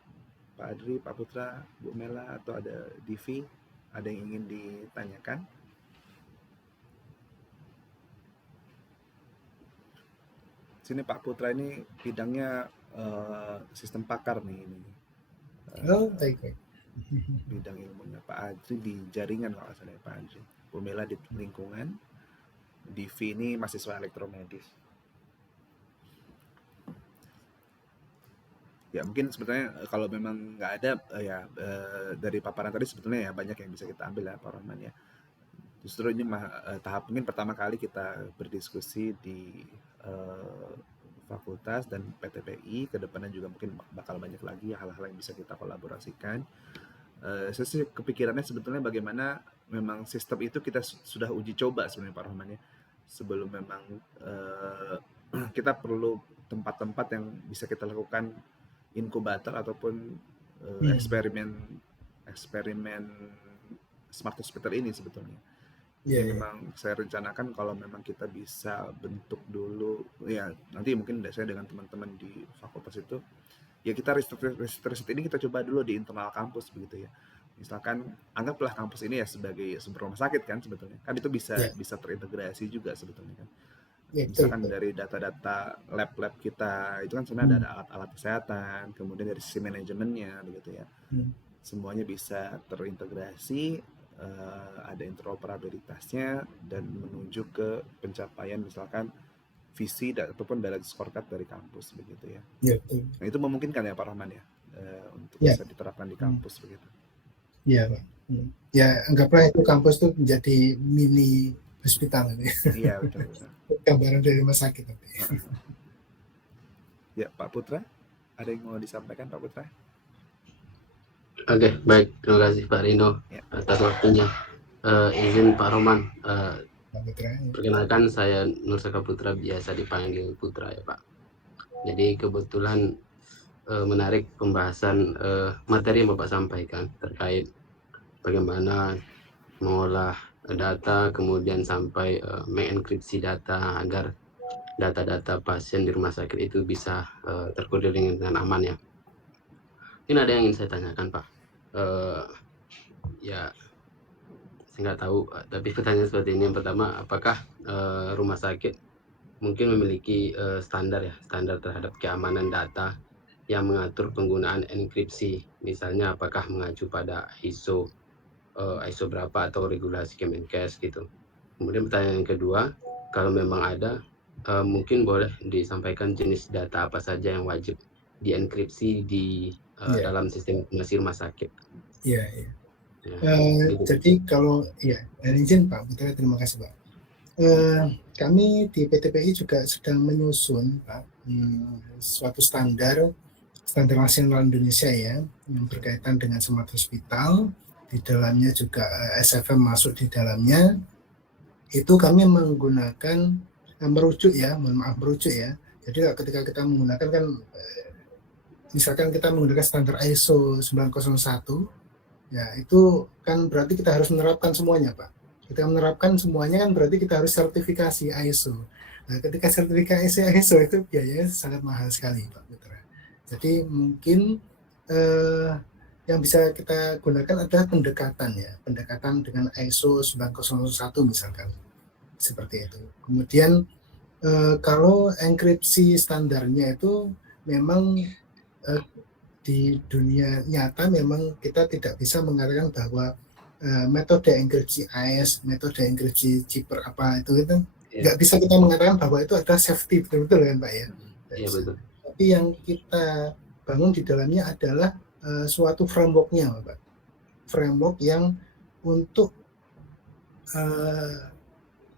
Pak Adri, Pak Putra, Bu Mela atau ada Divi, ada yang ingin ditanyakan? Sini Pak Putra ini bidangnya sistem pakar nih ini. Baik. Bidang ilmunya Pak Adri di jaringan kalau nggak salah ya, Pak Adri. Bu Mela di lingkungan. Divi ini mahasiswa elektromedis. Ya mungkin sebetulnya kalau memang nggak ada dari paparan tadi sebetulnya ya banyak yang bisa kita ambil ya Pak Rahman ya. Justru ini tahap mungkin pertama kali kita berdiskusi di fakultas dan PTPI, kedepannya juga mungkin bakal banyak lagi hal-hal yang bisa kita kolaborasikan. Saya sih kepikirannya sebetulnya bagaimana memang sistem itu kita sudah uji coba sebenarnya Pak Rahman ya, sebelum memang kita perlu tempat-tempat yang bisa kita lakukan inkubator ataupun eksperimen Smart Hospital ini sebetulnya. Memang saya rencanakan kalau memang kita bisa bentuk dulu ya, nanti mungkin saya dengan teman-teman di fakultas itu ya kita riset ini kita coba dulu di internal kampus begitu ya. Misalkan anggaplah kampus ini ya sebagai sumber rumah sakit kan sebetulnya kan itu bisa terintegrasi juga sebetulnya kan. Misalkan dari data-data lab kita itu kan sebenarnya ada alat-alat kesehatan, kemudian dari sisi manajemennya begitu ya, semuanya bisa terintegrasi, ada interoperabilitasnya dan menuju ke pencapaian misalkan visi ataupun balance scorecard dari kampus begitu ya. Nah itu memungkinkan ya Pak Rahman ya, untuk bisa diterapkan di kampus begitu. Iya Pak. Ya anggaplah itu kampus itu menjadi mini hospital ini. Iya betul. Gambaran dari rumah sakit. Ya Pak Putra, ada yang mau disampaikan Pak Putra? Oke, baik. Terima kasih Pak Rino atas waktunya. Izin Pak Roman, perkenalkan saya Nur Saka Putra, biasa dipanggil Putra ya Pak. Jadi kebetulan menarik pembahasan materi yang Bapak sampaikan terkait bagaimana mengolah data, kemudian sampai mengenkripsi data agar data-data pasien di rumah sakit itu bisa terkodir dengan aman ya. Mungkin ada yang ingin saya tanyakan Pak. Ya, saya nggak tahu, tapi pertanyaan seperti ini. Yang pertama, apakah rumah sakit mungkin memiliki standar terhadap keamanan data yang mengatur penggunaan enkripsi, misalnya apakah mengacu pada ISO berapa atau regulasi Kemenkes gitu. Kemudian pertanyaan yang kedua, kalau memang ada, mungkin boleh disampaikan jenis data apa saja yang wajib dienkripsi di dalam sistem informasi rumah sakit. Iya. Jadi kalau izin Pak Putra, terima kasih Pak. Kami di PTPI juga sedang menyusun Pak suatu standar nasional Indonesia ya yang berkaitan dengan Smart Hospital. Di dalamnya juga SFM masuk di dalamnya. Itu kami menggunakan merujuk ya. Jadi ketika kita menggunakan kan misalkan kita menggunakan standar ISO 901 ya, itu kan berarti kita harus menerapkan semuanya Pak. Kita menerapkan semuanya kan berarti kita harus sertifikasi ISO. Nah, ketika sertifikasi ISO itu biayanya sangat mahal sekali Pak Putra. Jadi mungkin yang bisa kita gunakan adalah pendekatan dengan ISO 901 misalkan, seperti itu. Kemudian kalau enkripsi standarnya itu memang di dunia nyata memang kita tidak bisa mengatakan bahwa metode enkripsi AES, metode enkripsi Zipper apa itu nggak bisa kita mengatakan bahwa itu adalah safety betul-betul kan Pak ya. Iya betul. Tapi yang kita bangun di dalamnya adalah suatu framework-nya Pak. Framework yang untuk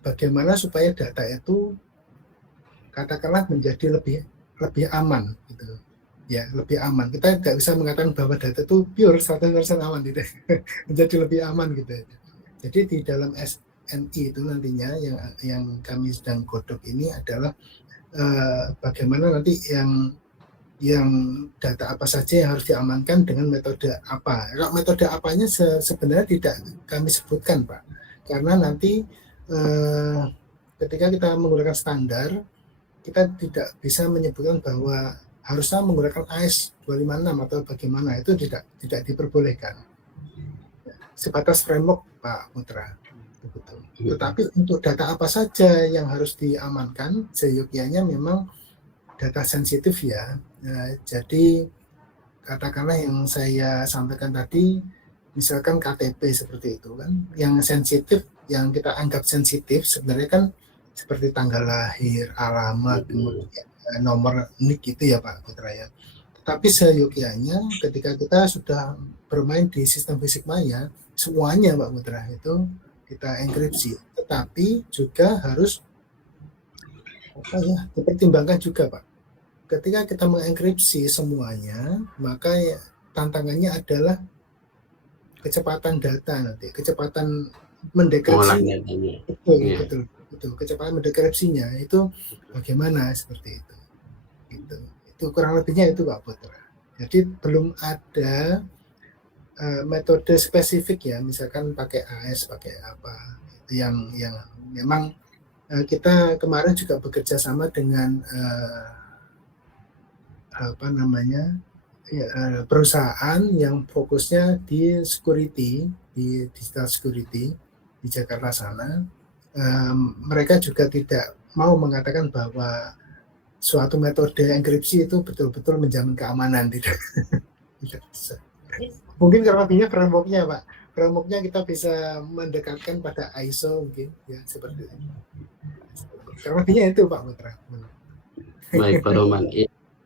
bagaimana supaya data itu katakanlah menjadi lebih aman gitu. Ya, lebih aman. Kita nggak bisa mengatakan bahwa data itu pure 100% aman tidak. Menjadi lebih aman gitu. Jadi di dalam SNI itu nantinya yang kami sedang godok ini adalah bagaimana nanti yang data apa saja yang harus diamankan dengan metode apa. Kalau metode apanya sebenarnya tidak kami sebutkan, Pak. Karena nanti ketika kita menggunakan standar, kita tidak bisa menyebutkan bahwa harusnya menggunakan AS 256 atau bagaimana, itu tidak diperbolehkan. Sebatas framework, Pak Putra. Betul. Tetapi untuk data apa saja yang harus diamankan, seyogyanya memang data sensitif ya. Jadi katakanlah yang saya sampaikan tadi, misalkan KTP seperti itu kan, yang sensitif, yang kita anggap sensitif sebenarnya kan seperti tanggal lahir, alamat, kemudian nomor NIK itu ya Pak Putra ya. Tetapi seyogyanya ketika kita sudah bermain di sistem fisik maya, semuanya Pak Putra itu kita enkripsi. Tetapi juga harus dipertimbangkan juga Pak. Ketika kita mengenkripsi semuanya, maka tantangannya adalah kecepatan data nanti, kecepatan mendekripsi. Betul. Kecepatan mendekripsinya itu bagaimana seperti itu. Gitu. Itu kurang lebihnya itu Pak Putra. Jadi belum ada metode spesifik ya, misalkan pakai AS, pakai apa, itu yang memang kita kemarin juga bekerja sama dengan perusahaan yang fokusnya di security, di digital security di Jakarta sana. Mereka juga tidak mau mengatakan bahwa suatu metode enkripsi itu betul-betul menjamin keamanan, tidak bisa. Mungkin kalau lebihnya frameworknya Pak, frameworknya kita bisa mendekatkan pada ISO mungkin ya seperti itu. Kalau lebihnya itu Pak Putra. Baik Pak Roman,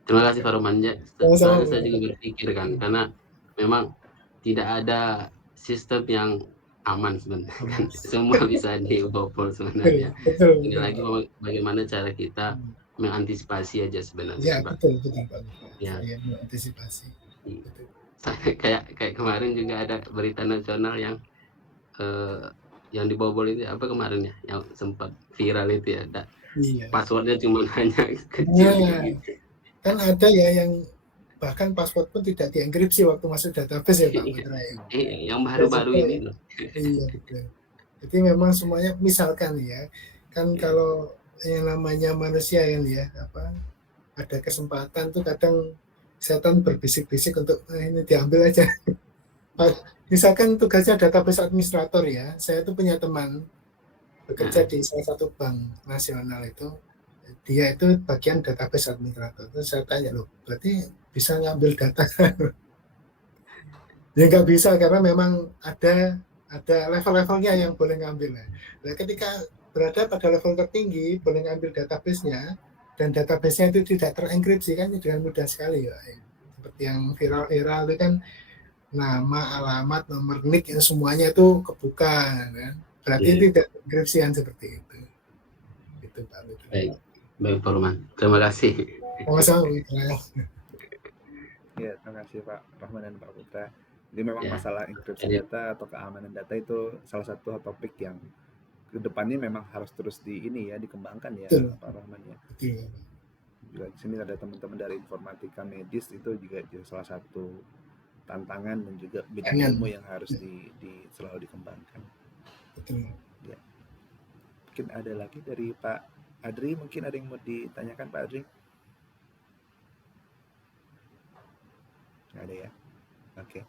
terima kasih Pak Roman ya. Saya juga berpikir kan, karena memang tidak ada sistem yang aman sebenarnya kan, semua bisa dibobol sebenarnya. Ini lagi bagaimana cara kita mengantisipasi aja sebenarnya. Ya betul Pak. Ya, mengantisipasi. Kayak kemarin juga ada berita nasional yang dibobol itu apa kemarin ya, yang sempat viral itu ya. Iya. Passwordnya cuma hanya kecil gitu. Kan ada ya yang bahkan password pun tidak dienkripsi waktu masuk database ya Pak Putra ya. Yang baru-baru ini loh. Iya betul. Jadi memang semuanya misalkan ya, kan kalau yang namanya manusia kan ya, ada kesempatan tuh kadang setan berbisik-bisik untuk ini diambil aja. Misalkan tugasnya database administrator ya, saya tuh punya teman bekerja di salah satu bank nasional itu, dia itu bagian database administrator. Terus saya tanya, loh berarti bisa ngambil data? Ya nggak bisa, karena memang ada level-levelnya yang boleh ngambil. Nah, ketika berada pada level tertinggi boleh ngambil database-nya, dan database-nya itu tidak terenkripsi kan dengan mudah sekali ya. Seperti yang viral-viral itu kan nama, alamat, nomor NIK semuanya itu kebuka kan. Berarti tidak enkripsian seperti itu. Itu Pak. Baik Pak Roman, terima kasih. Sama-sama. Ya, terima kasih Pak Rahman dan Pak Putra. Jadi memang masalah enkripsi data atau keamanan data itu salah satu topik yang kedepannya memang harus terus dikembangkan ya Pak Rahman ya. Juga di sini ada teman-teman dari informatika medis, itu juga salah satu tantangan dan juga bidang ilmu yang harus selalu dikembangkan. Betul. Ya. Mungkin ada lagi dari Pak Adri, mungkin ada yang mau ditanyakan Pak Adri? Nggak ada ya? Oke.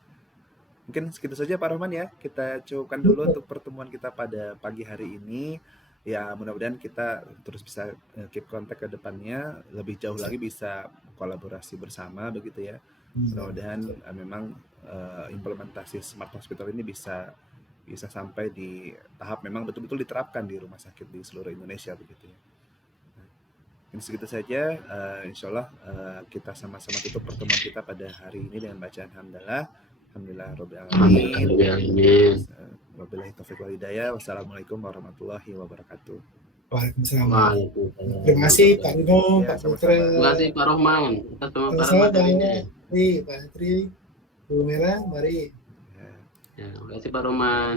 Mungkin segitu saja Pak Roman ya. Kita cukupkan dulu untuk pertemuan kita pada pagi hari ini. Ya mudah-mudahan kita terus bisa keep kontak ke depannya. Lebih jauh lagi bisa kolaborasi bersama begitu ya. Mudah-mudahan memang implementasi Smart Hospital ini bisa sampai di tahap memang betul-betul diterapkan di rumah sakit di seluruh Indonesia begitu ya. Ini segitu saja. Insya Allah kita sama-sama tutup pertemuan kita pada hari ini dengan bacaan hamdalah. Alhamdulillah Rabbil Alamin. Wabillahi taufiq wal hidayah. Wassalamualaikum warahmatullahi wabarakatuh. Waalaikumsalam. Waalaikumsalam. Terima kasih Pak Rino, Ya, Pak sama-sama. Putra. Terima kasih Pak Rohman atas pemaparan Sama-sama Pak materinya. Tri, Pak Tri, Bu Mera, mari. Ya. Ya, terima kasih Pak Rohman.